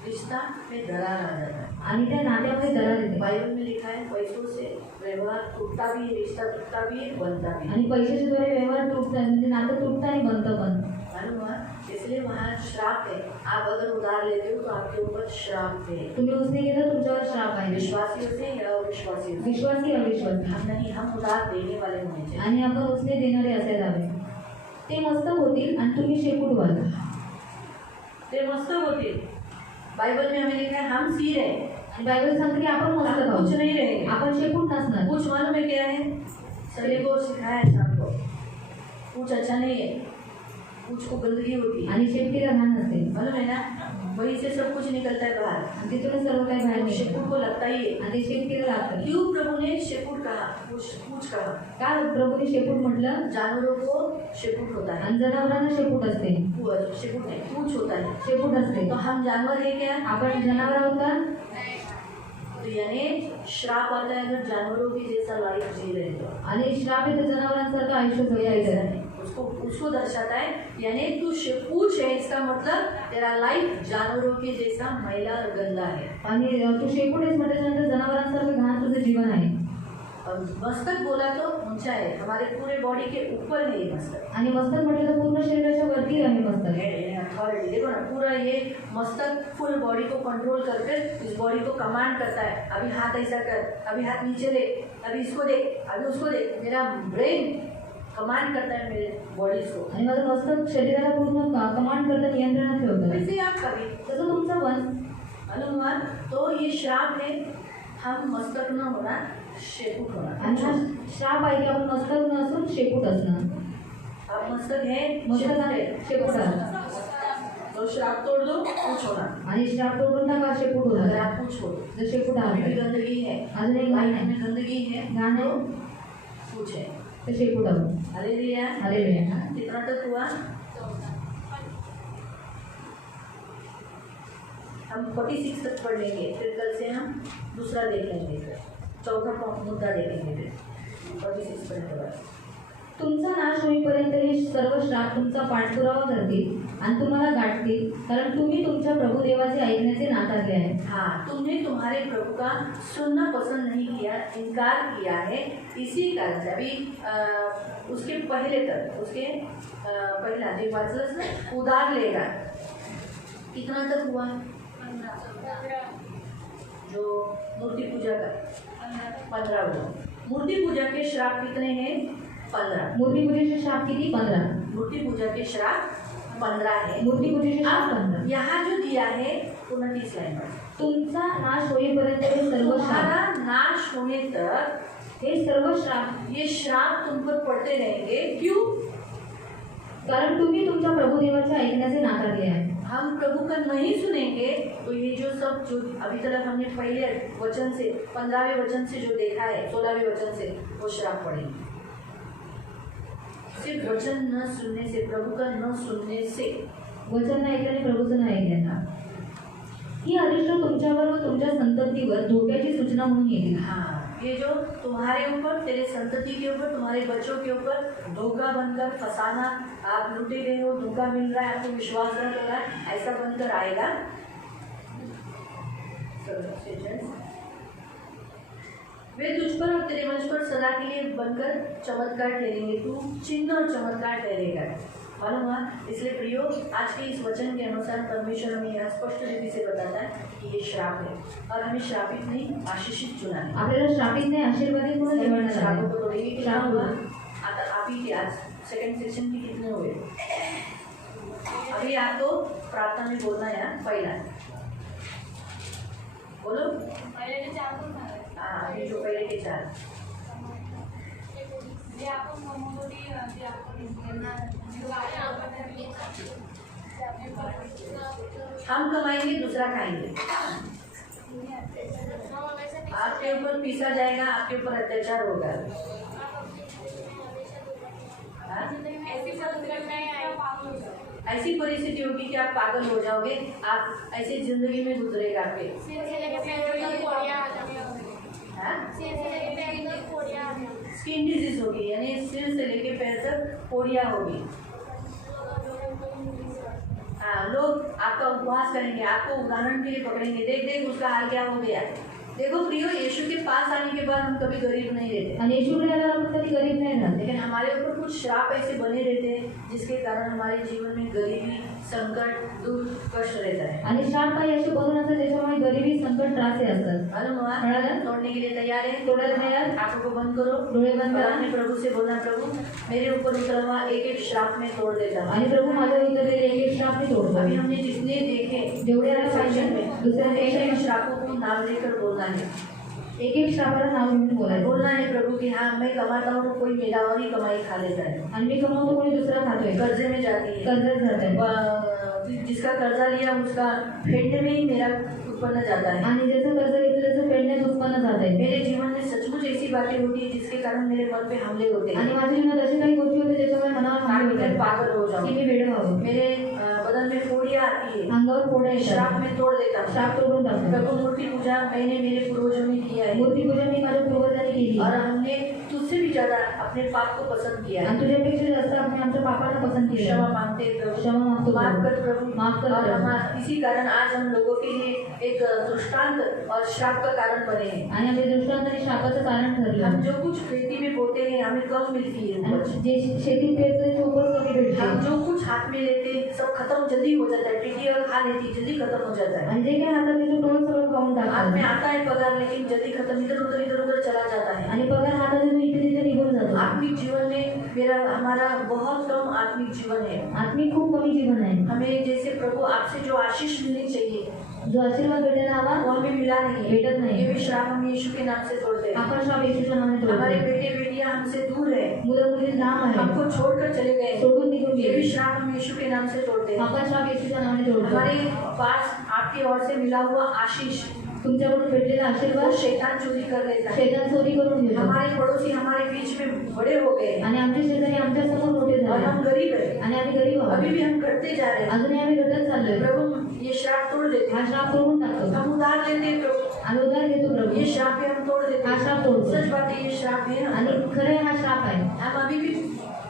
रिश्ता में दरार आ जाता है। आणि त्या नात्यामध्ये दरार येते. बाइबल में लिखा है पैसों से व्यवहार टूटता भी है, रिश्ता टूटता भी है, बनता भी है। आणि पैशाच्या द्वारे व्यवहार तुटतात, म्हणजे नातं तुटतं आणि बनतं पण. मालूम हुआ? इसलिए वहाँ श्राप है, आप अगर उधार लेते हो तो आपके ऊपर श्राप है, तुम्ही उसने केलं तुमच्यावर श्राप आहे. विश्वासियों से या अविश्वासियों से। विश्वासी अविश्वासी. हम नहीं, हम उधार देने वाले होने चाहिए। आणि आपण उसने देणारे असायला हवे. ते मस्त होतील आणि तुम्ही शेपूट व्हाल. ते मस्त होतील, बाइबल में हमें लिखा है हम सिर है, आणि बायबल सांगते की आपण मस्त हम कुछ आहोत, नहीं रहेंगे। आपण शेपूट नसणार. कुछ मालूम है क्या है? सभी को सिखाया है शाम को कुछ अच्छा नहीं है, कुछ को गंदगी होती है, आणि शेपटीला घाण असते मालूम है ना, वहीं से सब कुछ निकलता है बाहर, आणि तिथूनच सर्व काही बाहेर निघतं शेपूट को लगता ही है। आणि ते शेपटीला लागतं. क्यों प्रभु ने शेपूट कहा, पूछ कहा? का प्रभूने शेपूट म्हटलं? जानवरों को शेपूट होता है, आणि जनावरांना शेपूट असते, शेपूट नहीं पूछ होता है। शेपूट असते. तो हम जानवर है क्या? आपण जनावर आहोत का? तो यानी श्राप आता है अगर जानवरों की जैसा लाइफ जी रहे हो, आणि श्राप येतो जनावरांसारखं आयुष्य जगायचं. उसको दर्शाता है, यानी तू पूछ है, इसका मतलब तेरा लाइफ जानवरों के जैसा मैला और गंदा है। आणि तू शेपूट आहेस म्हटल्यानंतर जनावरांसारखं घाण तुझं जीवन आहे. और मस्तक बोला तो ऊंचा है, हमारे पूरे बॉडी के ऊपर है ये मस्तक। आणि मस्तक म्हटलं तर पूर्ण शरीराच्या वरती आहे मस्तक. अथॉरिटी देखो ना, पूरा ये मस्तक फुल बॉडी को कंट्रोल करके इस बॉडी को कमांड करता है, अभी हाथ ऐसा कर, अभी हाथ नीचे ले, अभी इसको देख, अभी उसको देख। मेरा ब्रेन कमांड करता है मेरे बॉडी को, आणि माझं मस्तक शरीराला पूर्ण कमांड करतं, नियंत्रणात ठेवतं. वैसे आपका भी तसं तुमचं पण. मालूम हुआ? तो ये श्राप है, हम मस्तक न होना, शेपूट होना। आणि हा श्राप आहे की आपण मस्तक नसून शेपूट असणं. आप मस्तक है, मस्तक आहे, शेपूट आहे. तो श्राप तोड़ दो, पूछ होना। आणि श्राप तोडून टाका, शेपूट अगर होणार. आप पूछ हो, जर शेपूट अभी भी आहे, गंदगी है, अजून एक घाण लाइफ आहे, में गंदगी है, घाण आहे, पूछ है। तर शेपूट आहोत. हालेलुया। हालेलुया. कितना तक हुआ? हम 46 तक पढ़ लेंगे, फिर कल से हम दूसरा देख लेंगे, चौथा मुद्दा देखेंगे, फिर 46 पढ़ने के बाद। तुमचा नाश होईपर्यंत हे सर्व श्राप तुमचा पाठपुरावा करतील आणि तुम्हाला गाठतील, कारण तुम्ही तुमच्या प्रभू देवाचे ऐकण्याचे नाकारले आहे. हाँ, तुमने तुम्हारे प्रभु का सुनना पसंद नहीं किया, इनकार किया है, इसी कारण से अभी उसके पहले तक, उसके पहला जो वाचलंच ना, उधार लेगा, कितना तक हुआ? जो मूर्ति पूजा का 15 हुआ। मूर्ति पूजा के श्राप कितने हैं? 15। मूर्ती पूजेचे श्राप किती? 15. मूर्ति पूजा के श्राप 15 है। मूर्ती पूजेचे श्राप 15. अब यहाँ जो दिया है 29 लाइन में, तुमचा नाश होईपर्यंत हे सर्व तुम्हारा श्राप, नाश होने तक हे सर्व श्राप, ये श्राप तुम पर पड़ते रहेंगे। क्यों? कारण तुम्ही तुमच्या प्रभू देवाचे ऐकण्याचे नाकारले आहे. हम प्रभु का नहीं सुनेंगे तो ये जो सब जो अभी तक हमने पहले वचन से 15वें वचन से जो देखा है, 16वें वचन से, वो श्राप पड़ेंगे। सिर्फ वचन न सुनने से, प्रभु का न सुनने से, वचन न ऐकल्याने प्रभूचं न ऐकल्याने ही अरिष्ट तुमच्यावर व तुमच्या संततीवर धोक्याची सूचना म्हणून येतील. हाँ, ये जो तुम्हारे ऊपर, तेरे संतति के ऊपर, तुम्हारे बच्चों के ऊपर धोखा बनकर फंसाना, आप लूटे गए हो, धोखा मिल रहा है, आपको विश्वासघात हो रहा है, ऐसा बनकर आएगा। वे तुझ पर और तेरे वंश पर सदा के लिए बनकर चमत्कार ठहरेंगे, तू चिन्ह और चमत्कार ठहरेगा। मालूम हुआ? इसलिए प्रियो, आज के इस वचन के अनुसार परमेश्वर हमें यहाँ स्पष्ट रीति से बताता है कि ये श्राप है और हमें श्रापित नहीं, आशीषित चुना है। आपल्याला श्रापित नाही, आशीर्वादित म्हणून निवडणार श्रापों आहे. को तोड़ेंगे। कितना श्राप हुआ? आता आप ही के आज सेकंड सेक्शन के कितने हुए? अभी आपको प्रार्थना में बोलना है, पहला बोलो। पहले के 4 को सांगा. हाँ, अभी जो पहले के 4 जे आपण म्हणतो की जे आपण यांना जो गाडी आपण हम कमाएंगे, दूसरा खाएंगे, आपके ऊपर पीसा जाएगा, आपके ऊपर अत्याचार होगा। हाँ? ऐसी परिस्थिति होगी कि आप पागल हो जाओगे, आप ऐसे जिंदगी में गुजरेगा आपके। स्किन डिजीज होगी, यानी सिर से लेके पैर तक पोड़िया होगी। हाँ, लोग आपका उपवास करेंगे, आपको उदाहरण के लिए पकड़ेंगे, देख देख उसका हाल क्या हो गया। देखो प्रियो, यीशु के पास आने के बाद हम कभी गरीब नहीं रहते, आणि येशूकडे आल्यावर आपण कधी गरीब नाही राहत. लेकिन हमारे ऊपर कुछ श्राप ऐसे बने रहते हैं जिसके कारण हमारे जीवन में गरीबी, संकट, दुख, कष्ट रहता है। आणि श्राप काही असे बनून असतात ज्याच्यामुळे गरिबी, संकट, त्रास हे असतात. मालूम हुआ? कळालं? तोड़ने के लिए तैयार है? तोडायला तयार? आंखों को बंद करो, डोळे बंद और करा अपने प्रभु से बोलना, प्रभु मेरे ऊपर उतरा हुआ एक एक श्राप में तोड़ देता हूँ। आणि प्रभू माझ्या उतरलेले एक एक श्राप मी तोडतो. अभी हमने जितने देखे, जेवढे आता पाहिजे सेक्शन में दुसऱ्या एक एक सेक्शन श्रापों को नाम लेकर बोलना है। एक एक श्रापाला नाव घेऊन बोलायचं बोलना है प्रभु कि हाँ मैं कमाता हूँ, कोई मेरा और ही कमाई खा लेता है, आणि मी कमावतो कोणी दुसरा खातोय, कर्जे में जाती है, कर्जत जात आहे जिसका कर्जा लिया उसका फेडने में ही मेरा उत्पन्न जाता है। आणि ज्याचं कर्ज घेतलं त्याचं फेडण्यात उत्पन्न जात आहे मेरे जीवन में सचमुच ऐसी बातें होती है जिसके कारण मेरे मन पे हमले होते हैं, आणि माझ्या जीवनात अशी काही गोष्टी होते ज्याच्यामुळे मनावर ताकि हमले मैं होतात पागल हो की जाऊं, मी वेड व्हावं, मेरे बदन में फोड़ियां आती है, अंगावर फोड्या श्राप येतात, में तोड़ देता हूँ। श्राप तोडून टाकतो। प्रभु मूर्ति पूजा मैंने मेरे पूर्वजों ने किया है, मूर्ती पूजा मी माझ्या पूर्वजांनी केली और हमने तुझसे भी ज्यादा अपने पाप को पसंद किया है। आणि तुझ्यापेक्षा जास्त आपण आमच्या पापाला पसंत केलं, क्षमा मांगते हैं प्रभु, क्षमा मागतो माफ प्रभु। कर प्रभु, माफ कर और प्रभु। हम इसी कारण आज हम लोगों के लिए एक दृष्टांत और श्राप का कारण बने हैं। आणि आम्ही दृष्टांत आणि शापाचं कारण ठरलं, हम जो कुछ खेती में बोते हैं हमें कम मिलती है उपज, आणि जे शेतीत पेरतो त्याची उपज कमी भेटते, हम जो कुछ हाथ में लेते हैं सब खत्म जल्दी हो जाता है, टिड्डी अगर खा लेती है जल्दी खत्म हो जाता है। आणि जे काही हातात त्याचं टोळ सगळं खाऊन हाथ में टाकतात आता है पगार लेकिन जल्दी खत्म, इधर उधर चला जाता है। आणि पगार हातात येतो इथे तिथे निघून जातो। आत्मिक जीवन में हमारा बहुत कम आत्मिक जीवन है। आत्मिक खूप कमी जीवन आहे, हमें जैसे प्रभु आपसे जो आशीष मिलनी चाहिए जो आशीर्वाद भेटायला हवा वो हमें मिला नहीं है, भेटत नाही। ये भी श्राप हम यीशु के नाम से तोड़ते हैं। आपण श्राप येशूच्या नावाने हमारे तोडतो, बेटे बेटियां हमसे दूर है, मुलं मुली लांब आहे, हमको छोड़कर चले गए, सोडून निघून ये भी गेले, श्राप हम यीशु के नाम से तोड़ते हैं। आपण श्राप येशूच्या नावाने तोडतो। हमारे पास आपकी ओर से मिला हुआ आशीष तुमच्याकडून भेटलेला वो आशीर्वाद शैतान चोरी कर लेता है। शैतान चोरी करून घेतो, हमारे पड़ोसी हमारे बीच में बड़े हो गए आणि आमचे शेजारी आमच्या समोर मोठे और झाले, हम गरीब है, आणि आम्ही गरीब अभी आहोत, भी हम करते जा रहे हैं। अजूनही आम्ही घटत चाललोय। प्रभु ये श्राप तोड़ देते हा हैं, श्राप तोडून टाकतो, हम उधार लेते हैं प्रभु, आम्ही उधार घेतो प्रभु, ये श्राप भी हम तोड़ देते हा हैं। श्राप तोडतो, सच बात है, ये श्राप है आणि खरे हा श्राप आहे, हम अभी भी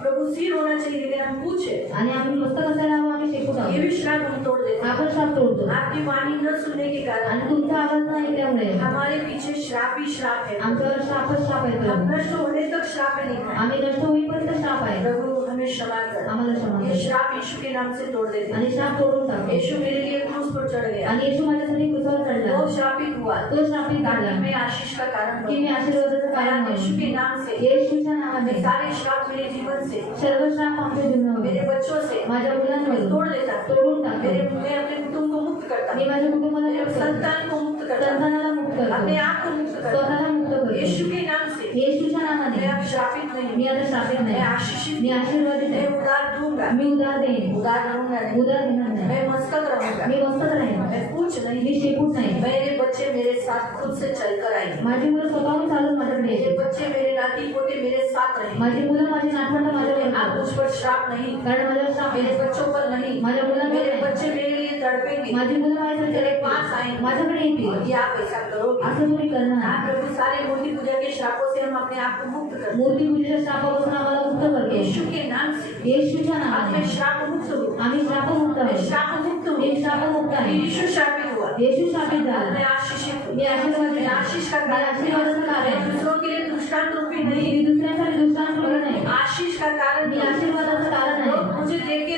प्रभु सिर होना चाहिए लेकिन हम पूछ है, आणि आम्ही मस्तक असायला हवं, आम्ही शेकूट ये आहोत, भी श्राप हम तोड़ देते हैं। आपण श्राप तोडतो, आपकी वाणी न सुनने के कारण आणि तुमचा आवाज न ऐकल्यामुळे हमारे पीछे श्राप ही श्राप है। आमच्यावर श्रापच श्राप आहे हम प्रभु, नष्ट होने तक श्राप है नहीं, आम्ही नष्ट होईपर्यंत श्राप आहे, प्रभु हमें क्षमा कर। आम्हाला क्षमा ये कर, श्राप यीशु के नाम से तोड़ देते हैं। आणि श्राप तोडून टाकतो, यीशु मेरे लिए क्रूस पर चढ़ गया, आणि येशू माझ्यासाठी क्रूसावर चढला, वो श्रापित हुआ तो श्रापित ताकि झाला मैं आशीष का कारण की मी बनूं। आशीर्वादाचं कारण यीशु के बनू, नाम से येशूच्या नावाने सारे श्राप मेरे जीवन से, सर्व श्राप आमच्या जीवनावर, मेरे बच्चों से माझ्या मैं मुलांवर तोड़ देता हूं। तोडून टाकतो, मैं अपने कुटुंब को मुक्त करता मी हूं, माझ्या कुटुंबाला मेरे मुक्त करतो, संतान को मुक्त करता हूं, संतानाला मुक्त करतो, अपने आप को मुक्त करता स्वतःला मुक्त हूं। करतो, यीशु के नाम से येशूच्या मैं नावाने अब श्रापित नहीं मी हूं, आता श्रापित मैं नाही, आशीषित मी हूं। आशीर्वादित मैं आहे, उधार दूंगा, मी उधार देईन, उधार रहूंगा नहीं, उधार घेणार नाही, मैं मस्तक रहूंगा, मी मस्तक राहीन, मैं पूछ मी नहीं, शेपूट नाही, मेरे बच्चे मेरे साथ खुद से चलकर आएंगे, माझी मुलं स्वतःहून चालून माझ्याकडे मेरे येतील, बच्चे मेरे नाती पोते मेरे साथ रहेंगे। माझी मुलं माझी नातवंड माझ्यावर आप मुझ पर श्राप नहीं, कारण माझ्यावर श्राप मेरे आहे, बच्चों पर नहीं, माझ्या मुलांवर मेरे नाही, बच्चे मेरे लिए तड़पेंगे, माझी मुलं माझ्यासाठी मेरे पास आएंगे, माझ्याकडे येतील, ये आप ऐसा करोगे। असं तुम्ही करणार, हाँ प्रभु, सारे मूर्ति पूजा के श्रापों से हम अपने आप को मुक्त करते मूर्ती पूजेच्या श्रापापासून आम्हाला मुक्त हैं। करतो, यीशु के नाम से येशूच्या आप नावाने मैं श्राप मुक्त हूँ, आम्ही श्रापमुक्त मैं आहोत, श्राप मुक्त हूँ, मी श्रापमुक्त आहे, यीशु श्रापित हुआ, येशू श्रापित मैं झाला, आशीषित हूँ, मी आशीर्वादित मैं आहे, आशीष का मी कारण आशीर्वादाचं मैं कारण, दूसरों के लिए दृष्टांत रूपी मी नहीं, दुसऱ्यांसाठी दुष्टांत करू नाही, आशीष का कारण मी आशीर्वादाचं कारण लोग आहे, मुझे देखे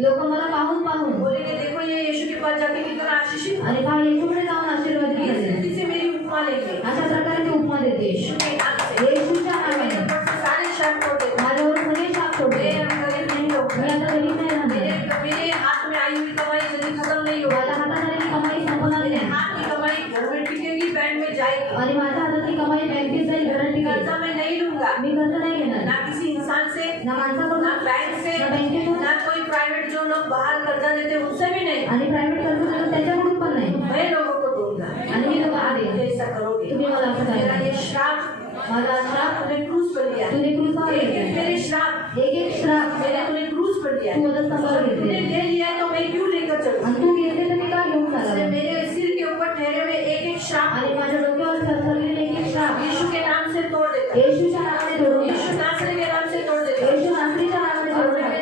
लोक मला पाहून पाहून बोलेंगे देखो ये यीशु के पास जाके कितना आशीषित है। आणि पहा येशूकडे जाऊन आशीर्वादित इस झाले, रीति से मेरी उपमा लेंगे, अशा प्रकारे ते उपमा देते, यीशु के नाम से येशूच्या मेरे नावाने ऊपर से सारे श्राप तोड़ देते, माझ्यावर सगळे शाप तोडले, मैं अब गरीब नहीं मी रहूंगा, आता गरीब नाही राहणार, मेरे हाथ में आई हुई कमाई जल्दी खत्म नहीं माझ्या होगी, हातात आलेली कमाई संपणार मेरे नाही, हाथ की कमाई घर में टिकेगी, बैंक में जाएगी, आणि माझ्या हातातली कमाई बँकेत जाईल, घरात टिकेल, कर्जा मैं नहीं लूंगा, मी कर्ज नाही घेणार, ना किसी इंसान से, ना माणसाकडून, ना बैंक से, ना बँकेतून, ना कोई प्राइवेट जो लोग बाहर कर्जा देते हैं उनसे भी नहीं, आणि प्रायव्हेट कर्ज देतो त्याच्याकडून पण नाही, मैं लोगों को दूंगा, आणि मी लोकांना देईन, ऐसा करोगे। तुम्ही मला असं मेरा करा, ये श्राप माझा श्राप तूने क्रूस पर लिया, तूने क्रूसावर एक घेतला, एक मेरे श्राप एक एक श्राप मैंने तूने क्रूस पर लिया, तू वधस्तंभावर तूने घेतले, ले लिया है तो मैं क्यों लेकर चलूं? आणि तू घेतले तर मी का घेऊन इसलिए चालला, मेरे सिर के ऊपर ठहरे हुए एक एक श्राप आणि माझ्या डोक्यावर थरथरलेले एक एक श्राप यीशु के नाम से तोड़ देता, येशूच्या नावाने तोडून यीशु टाक, नासरी के नाम से तोड़ देता, येशू नासरीच्या नावाने और तोडून मैं टाक,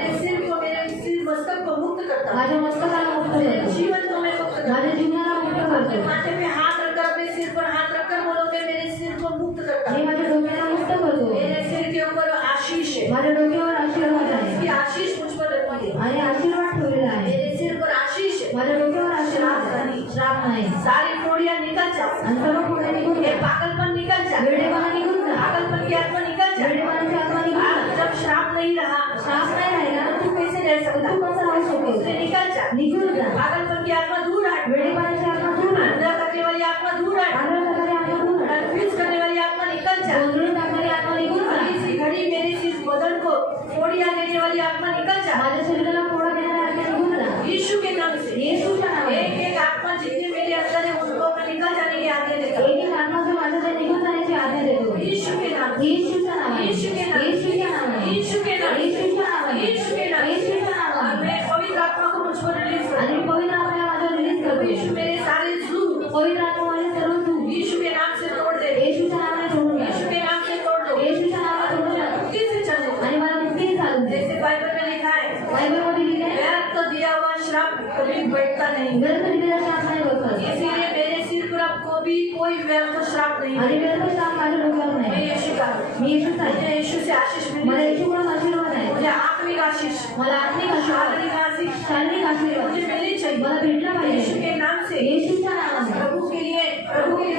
मेरे सिर मस्तक को मुक्त करता हूं, माझ्या मस्तकाला मुक्त मेरे करतो, जीवन को मैं मुक्त करता माझ्या हूं, जीवनाला मुक्त अपने करतो, माथे पे हाथ रखकर अपने सिर पर हाथ रखकर बोलोगे मेरे सिर को मुक्त करता मी हूं, माझ्या डोक्याला मुक्त करतो, मेरे सिर के ऊपर आशीष है, माझ्या डोक्यावर आशीर्वाद इसकी आहे, आशीष मुझ पर रखी है, आणि आशीर्वाद ठेवलेला आहे, मेरे सिर पर आशीष है, माझ्या डोक्यावर आशीर्वाद आहे, श्राप नाही, सारी टोड़ियां निकल जा, आणि सर्व पुढे निघून ये जा, पागलपन निकल जा, वेडेपणा निघून जा, पागलपन की आत्मा निकल जा, वेडेपणाची आत्मा निघून आज जा, जब श्राप नहीं रहा, श्राप नाही राहिला तो तू कैसे रह सकता, तू कसं राहू शकतो, उससे निकल जा, निघून जा, पागलपन की आत्मा दूर हट, वेडेपणाची आत्मा दूर आहे, अंधा करने वाली आत्मा दूर हट, आंधळ करणारी आत्मा दूर आहे, कन्फ्यूज जा। गोंधळून टाकणारी आत्मा निघून जा. अभी इसी घड़ी मेरे इस बदन को फोड़ियां देने वाली आत्मा निकल जा। माझ्या शरीराला फोडा देणारी आत्मा निघून जा. यीशु के नाम से येशूच्या नावाने एक एक आत्मा जितने मेरे अंदर है उनको मैं निकल जाने की आज्ञा देता हूँ। एक एक आत्मा जो माझ्याकडे निघून जाण्याची आज्ञा देतो. यीशु के नाम से येशूच्या नावाने यीशु के नाम येशूच्या नावाने यीशु के नाम येशूच्या नावाने यीशु के नाम येशूच्या और नावाने मैं पवित्र आत्मा को मुझ पर रिलीज करता आणि हूँ। पवित्र आत्मा माझ्यावर रिलीज प्रभु करतो. यीशु मेरे सारे जुल्म पवित्र आत्मा माझे सर्व दुःख यीशु के नाम से तोड़ दे। येशूच्या नावाने तोडून यीशु टाक. के नाम से तोड़ दो। येशूच्या नावाने तोडून टाक. मुक्ति से चले आणि मला मुक्ती चालू दे. जैसे बाइबल में लिखा है बायबलमध्ये लिहिलं आहे, व्यर्थ तो दिया हुआ श्राप कभी बैठता नहीं। व्यर्थ दिलेला श्राप नाही बसत. इसीलिए मेरे सिर पर अब को भी कोई व्यर्थ श्राप नहीं आणि है। व्यर्थ श्राप माझ्या डोक्यावर मैं नाही. यीशु का हूँ। मी येशूच आहे. मुझे यीशु से आशीष मला मिली। येशूकडून आशीर्वाद आहे. मुझे आत्मिक आशीष, मला आत्मिक आशीर्वाद, शारीरिक आशीष शारीरिक आशीर्वाद मुझे मिलनी चाहिए। मला भेटला यीशु पाहिजे. के नाम से येशूच्या नावाने प्रभु के लिए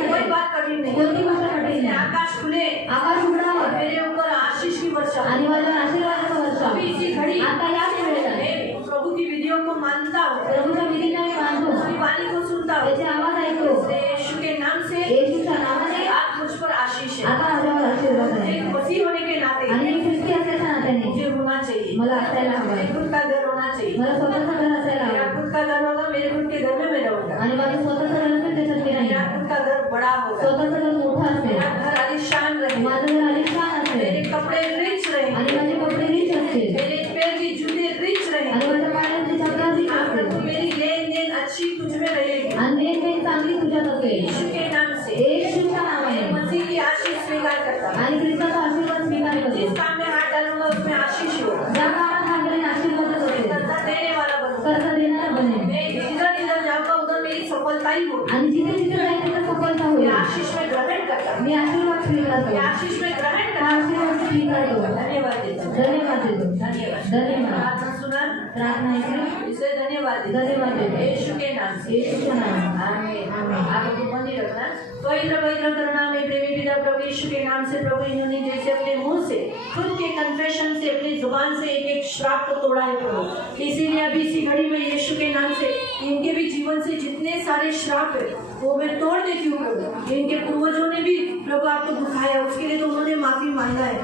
कोई बात कठिन नहीं। कोणती गोष्ट कठीण इसलिए नाही. आकाश खुले आकाश और उघडावं मेरे ऊपर आशीष की वर्षा हो। आणि माझ्यावर आशीर्वादाचा वर्षा. अभी इसी घड़ी आता याच वेळेला मैं प्रभु की विधियों को मानता हूँ, प्रभूच्या विधीला मी मानतो, उसकी वाणी को सुनता हूँ। त्याचे आवाज ऐकतो. इसलिए यीशु के नाम से येशूच्या नावाने आज मुझ पर आशीष है। आता माझ्यावर आशीर्वाद आहे. एक मसीह होने के नाते आणि मी ख्रिस्ती असल्याच्या नात्याने मुझे होना चाहिए। मला असायला हवं मेरे आहे. खुद का घर होना चाहिए। मला स्वतःचं घर असायला मेरा हवं. खुद का घर होगा, मेरे खुद के घर में मैं रहूंगा। आणि माझं स्वतःचं घर असेल त्याच्यात मी मेरा राहीन. खुद का घर बड़ा होगा, स्वतःचं घर मोठं असेल. मेरा घर आलीशान रहेगा, माझं घर आलिशान मेरे असेल. कपड़े रिच रहेंगे, आणि माझे कपडे रिच असतील. मेरे पैर की जूते रिच आणि रहेंगे। माझ्या पायाची चपला रिच हाँ, असेल. प्रभु मेरी लेन देन अच्छी तुझ में रहेगी। आणि लेनदेन चांगली तुझ्यात असेल. यीशु के नाम से येशूच्या नावाने मैं मसीह की आशीष स्वीकार करता हूँ। आणि ख्रिस्ताचा आशीर्वाद स्वीकार करतो. जिस काम में हाथ डालूंगा उसमें आशीष होगा। ज्या कामात हात घालीन आशीर्वादच मैं असेल. कर्जा देने वाला बनूंगा। कर्ज देणारा बनेन. मैं जिधर जिधर जाऊंगा उधर मेरी सफलता ही होगी। आणि जिथे जिथे जाईल तिथे सफलता मैं होईल. आशीष में ग्रहण करता हूँ। मी आशीर्वाद स्वीकारतो. मैं आशीष में ग्रहण हा करता हूँ। आशीर्वाद स्वीकारतो. धन्यवाद देता हूँ। धन्यवाद देतो. धन्यवाद। धन्यवाद. प्रार्थना सुना, प्रार्थना ऐकली. इसे धन्यवाद देता हूँ। धन्यवाद देतो. यीशु के नाम से येशूच्या नावाने. आमीन। आप लोग बंद ही रखना। पवित्र पवित्र करुणा में प्रेमी पिता प्रभु यीशु के नाम से प्रभु इन्होंने जैसे अपने मुंह से खुद के कन्फेशन से अपनी जुबान से एक एक श्राप को तोड़ा है प्रभु, इसीलिए अभी इसी घड़ी में यीशु के नाम से इनके भी जीवन से जितने सारे श्राप है वो मैं तोड़ देती हूँ प्रभु। इनके पूर्वजों ने भी प्रभु आपको दुखाया, उसके लिए तो उन्होंने माफी मांगा है।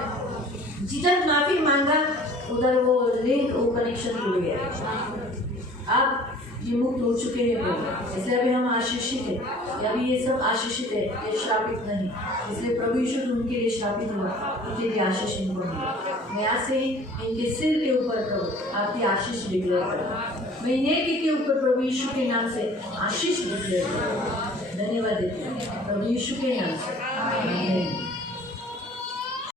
जिधर माफी मांगा उधर वो लिंक, वो कनेक्शन टूट गया। आप ये मुक्त हो चुके हैं प्रभु, इसलिए अभी हम आशीषित है। अभी ये सब आशीषित है, ये श्रापित नहीं। इसलिए प्रभु यीशु तो उनके लिए श्रापित हुआ, उनके लिए आशीष इनको मिला। मैं आज से ही इनके सिर के ऊपर प्रभु आपकी आशीष डिक्लेयर करूँ। मैं नेकी के ऊपर प्रभु यीशु के नाम से आशीष डिक्लेयर करूँ। धन्यवाद देते हैं प्रभु यीशु के नाम से। आमीन।